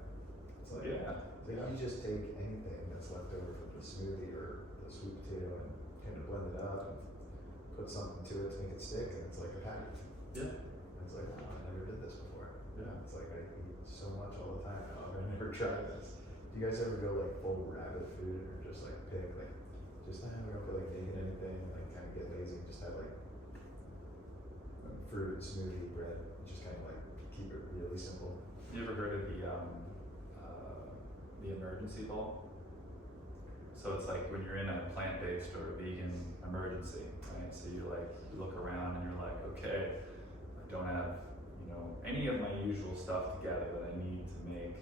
It's like, you just take anything that's left over from the smoothie or the sweet potato and kind of blend it up and put something to it to make it stick, and it's like a patty. Yeah. And it's like, oh, I never did this before. Yeah. It's like I eat so much all the time now, I've never tried this. Do you guys ever go like full rabbit food, or just like pick like, just not having feel like making anything, like kind of get lazy, and just have like fruit, smoothie, bread, just kind of like keep it really simple? You ever heard of the emergency bowl? So it's like when you're in a plant-based or a vegan emergency, right? So you look around and you're like, okay, I don't have, you know, any of my usual stuff together that I need to make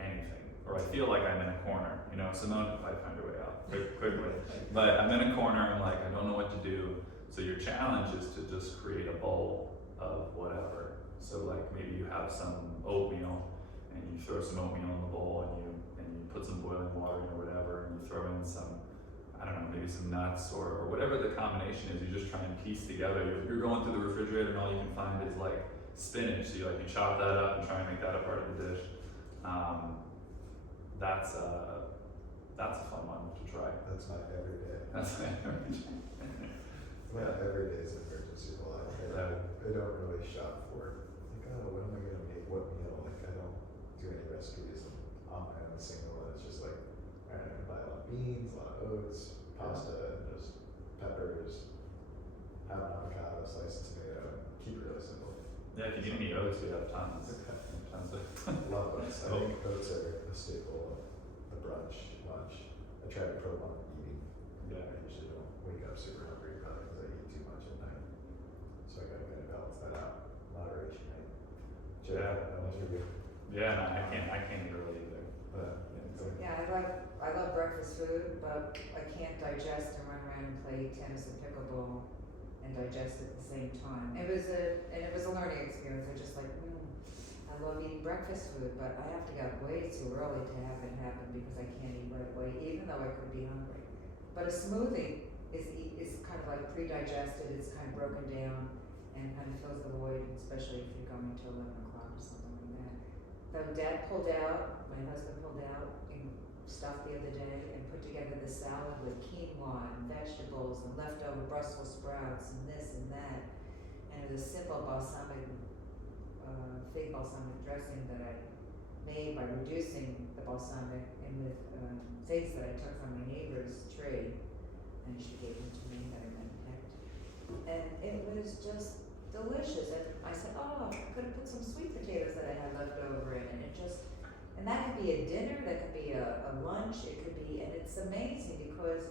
anything. Or I feel like I'm in a corner, you know, Simone might find her way out quickly. But I'm in a corner, I'm like, I don't know what to do. So your challenge is to just create a bowl of whatever. So like maybe you have some oatmeal and you throw some oatmeal in the bowl, and you put some boiling water in or whatever, and you throw in some, I don't know, maybe some nuts or whatever the combination is. You just try and piece together. You're going through the refrigerator and all you can find is like spinach. So you chop that up and try and make that a part of the dish. That's a fun one to try. That's my everyday. That's my everyday. My everyday is an emergency bowl. I don't really shop for like, oh, what am I gonna make? What meal? Like I don't do any recipes. I'm on my own single one. It's just like, all right, I'm gonna buy a lot of beans, a lot of oats, pasta, and just peppers, have an avocado, slice of tomato, and keep it really simple. Yeah, if you give me oats, we have tons. Tons of Love oats. I think oats are a staple of the brunch, lunch. I try to prolong eating. Yeah. I usually don't wake up super hungry, probably because I eat too much at night. So I gotta kind of balance that out. Moderation, right? Yeah. That was for you. Yeah, no, I can't eat early either. Yeah, exactly. Yeah, I love breakfast food, but I can't digest and run around and play tennis and pickleball and digest at the same time. It was a learning experience. I just like, I love eating breakfast food, but I have to get up way too early to have it happen because I can't eat right away, even though I could be hungry. But a smoothie is kind of like pre-digested. It's kind of broken down and kind of fills the void, especially if you're going to 11 o'clock or something like that. Though Dad pulled out, my husband pulled out and stuff the other day and put together the salad with quinoa and vegetables and leftover Brussels sprouts and this and that. And it was a simple balsamic, fig balsamic dressing that I made by reducing the balsamic and with figs that I took from my neighbor's tree. And she gave them to me that I went and picked. And it was just delicious. And I said, oh, I could have put some sweet potatoes that I had left over in it. And that could be a dinner, that could be a lunch, it could be, and it's amazing because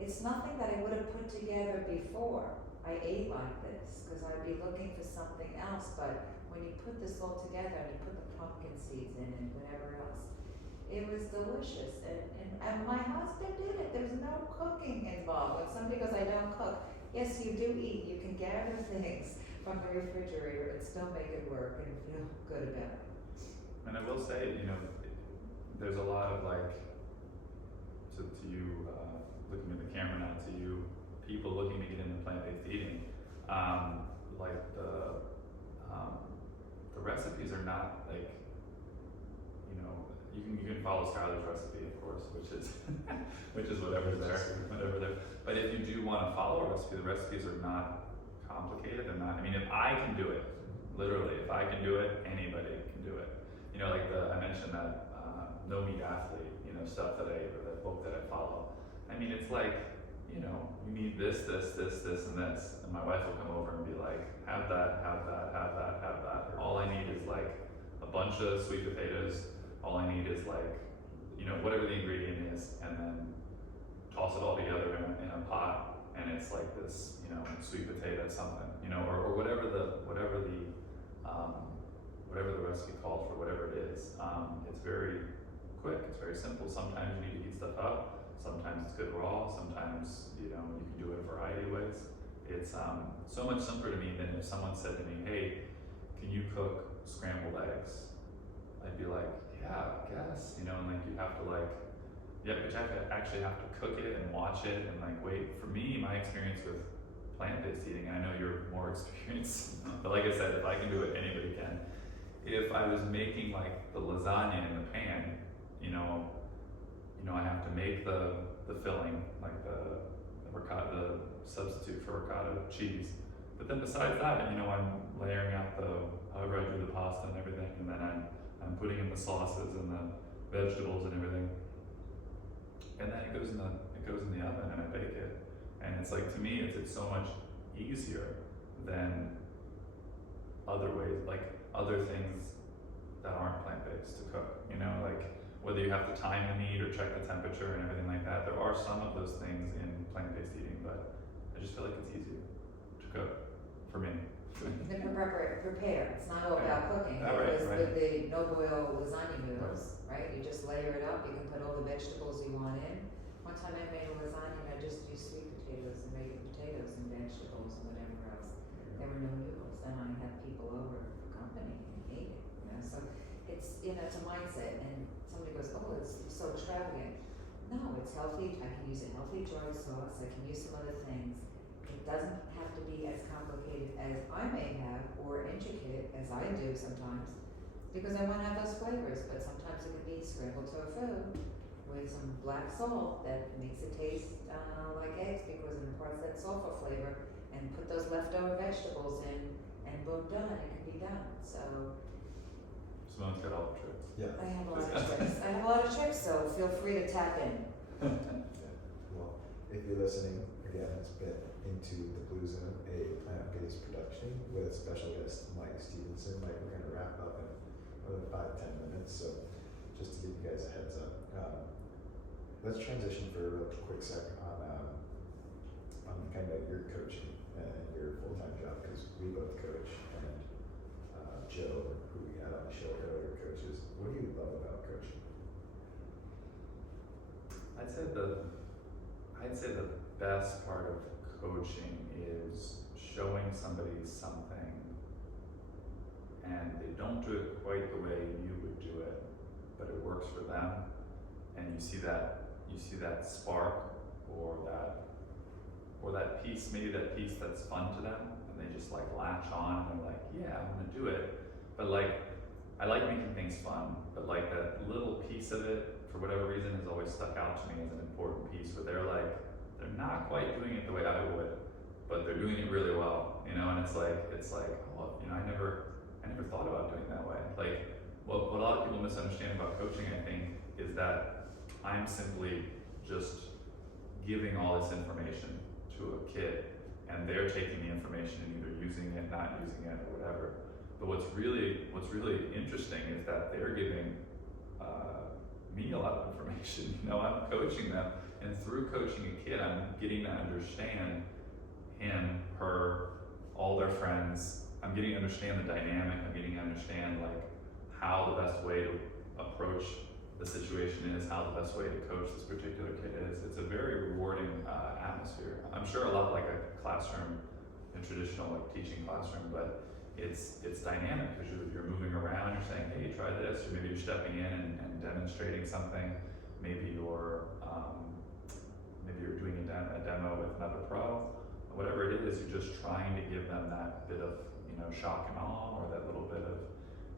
it's nothing that I would have put together before I ate like this, because I'd be looking for something else. But when you put this all together and you put the pumpkin seeds in and whatever else, it was delicious. And my husband did it. There was no cooking involved. When somebody goes, I don't cook, yes, you do eat. You can gather things from the refrigerator and still make it work and feel good about it. And I will say, there's a lot of like, to you, looking at the camera now, to you people looking to get into plant-based eating, like the recipes are not like, you can follow Skylar's recipe, of course, which is whatever's there. But if you do want to follow a recipe, the recipes are not complicated. They're not. I mean, if I can do it, literally, if I can do it, anybody can do it. Like I mentioned that No Meat Athlete, stuff or that book that I follow. I mean, it's like, you need this, and this. And my wife will come over and be like, have that. All I need is like a bunch of sweet potatoes. All I need is like, whatever the ingredient is, and then toss it all together in a pot, and it's like this, sweet potato something, or whatever the recipe calls for, whatever it is. It's very quick, it's very simple. Sometimes you need to heat stuff up, sometimes it's good raw, sometimes, you can do it a variety of ways. It's so much simpler to me than if someone said to me, hey, can you cook scrambled eggs? I'd be like, yeah, I guess, and like you have to like, but you actually have to cook it and watch it and like wait. For me, my experience with plant-based eating, and I know you're more experienced, but like I said, if I can do it, anybody can. If I was making like the lasagna in the pan, I have to make the filling, like the ricotta, the substitute for ricotta cheese. But then besides that, I'm layering out however I do the pasta and everything, and then I'm putting in the sauces and the vegetables and everything. And then it goes in the oven and I bake it. And it's like, to me, it's so much easier than other ways, like other things that aren't plant-based to cook, like whether you have to time the meat or check the temperature and everything like that. There are some of those things in plant-based eating, but I just feel like it's easier to cook for me. Prepare. It's not all about cooking. Because with the no boil lasagna noodles, right? You just layer it up. You can put all the vegetables you want in. One time I made a lasagna and I just used sweet potatoes and made potatoes and vegetables and whatever else. There were no noodles. Then I had people over for company and ate it. So it's it's a mindset. And somebody goes, oh, it's so extravagant. No, it's healthy. I can use a healthy soy sauce. I can use some other things. It doesn't have to be as complicated as I may have or intricate as I do sometimes because I want to have those flavors, but sometimes it can be scrambled tofu with some black salt that makes it taste like eggs because it imparts that sulfur flavor, and put those leftover vegetables in and boom, done. It can be done. So Simone's got all the tricks. Yeah. I have a lot of tricks. I have a lot of tricks, so feel free to tap in. Well, if you're listening, again, it's been Into the Blue Zone, a plant-based production with special guest Mike Stevenson. Mike, we're going to wrap up in another 5-10 minutes, so just to give you guys a heads up. Let's transition for a real quick second on kind of your coaching and your full-time job, because we both coach, and Joe, who we had on the show earlier, coaches. What do you love about coaching? I'd say the best part of coaching is showing somebody something and they don't do it quite the way you would do it, but it works for them, and you see that spark or that piece, maybe that piece that's fun to them, and they just like latch on and they're like, yeah, I'm gonna do it. But like, I like making things fun, but like that little piece of it, for whatever reason, has always stuck out to me as an important piece, where they're not quite doing it the way I would, but they're doing it really well, you know. And it's like, oh, you know, I never thought about doing it that way. Like, what a lot of people misunderstand about coaching, I think, is that I'm simply just giving all this information to a kid, and they're taking the information and either using it, not using it, or whatever. But what's really interesting is that they're giving me a lot of information. You know, I'm coaching them, and through coaching a kid, I'm getting to understand him, her, all their friends. I'm getting to understand the dynamic. I'm getting to understand like how the best way to approach the situation is, how the best way to coach this particular kid is. It's a very rewarding atmosphere. I'm sure a lot like a classroom, a traditional like teaching classroom, but it's dynamic because you're moving around. You're saying, hey, try this, or maybe you're stepping in and demonstrating something. Maybe you're doing a demo with another pro. Whatever it is, you're just trying to give them that bit of, you know, shock and awe, or that little bit of,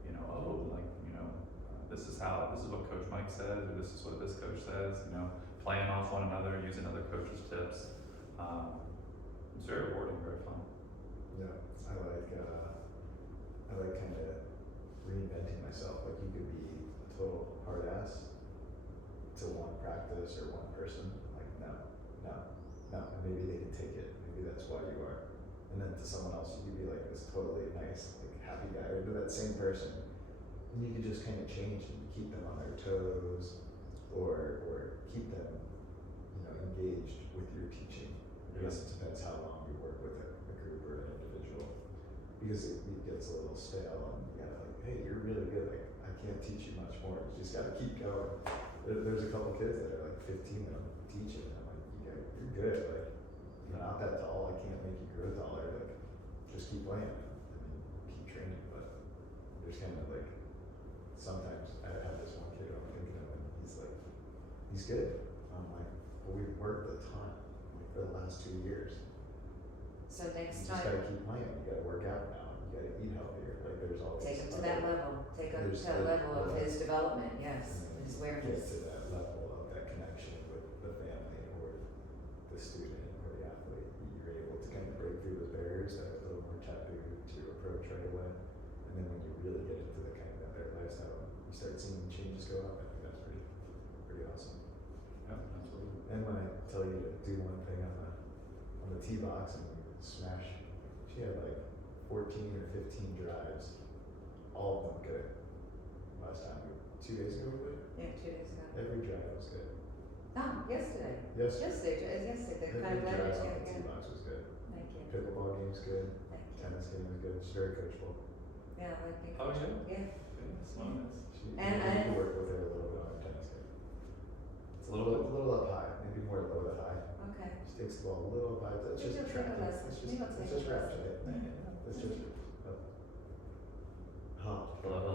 you know, oh, like, you know, this is what Coach Mike says, or this is what this coach says, you know, playing off one another, using other coaches' tips. It's very rewarding, very fun. Yeah, I like kind of reinventing myself. Like, you could be a total hard ass to one practice or one person. Like, no, and maybe they can take it. Maybe that's why you are. And then to someone else, you could be like this totally nice, like happy guy, or to that same person, and you could just kind of change and keep them on their toes, or keep them, you know, engaged with your teaching. I guess it depends how long you work with a group or an individual, because it gets a little stale, and you gotta like, hey, you're really good. Like, I can't teach you much more. You just gotta keep going. There's a couple kids that are like 15 that I'm teaching, and I'm like, you're good. Like, you're not that tall. I can't make you grow taller. Like, just keep playing. I mean, keep training. But there's kind of like, sometimes I have this one kid I'm thinking of, and he's like, he's good. I'm like, well, we've worked a ton for the last 2 years. So next You just time, gotta keep playing. You gotta work out now. You gotta eat healthier. Like, there's always take him to that level, take him to There's that level of like- his development, yes, and his then awareness. get to that level of that connection with the family or the student or the athlete. You're able to kind of break through those barriers that are a little more taboo to approach right away. And then when you really get into the kind of their lifestyle, you start seeing changes go up. I think that's pretty awesome. Yeah, absolutely. And when I tell you to do one thing on the tee box and you smash, she had like 14 or 15 drives, all of them good. Last time, 2 days ago, we played? Yeah, 2 days ago. Every drive was good. No, yesterday. Yes. Yesterday, Every kind of drive glad on the yeah. tee box was good. Thank you, Pickleball game's good. thank you. Tennis game was good. She's very coachable. Yeah, I think. Oh, yeah? Yeah, Goodness, one of those. She, And you need I- to work with her a little bit on her tennis game. It's A little up high, maybe more low to high. okay. She takes the ball a little up high. That's Maybe just I'll take a tracking. lesson. It's Maybe I'll just take a reps, lesson. right? Yeah. It's just. Oh. Huh. Hello, hello.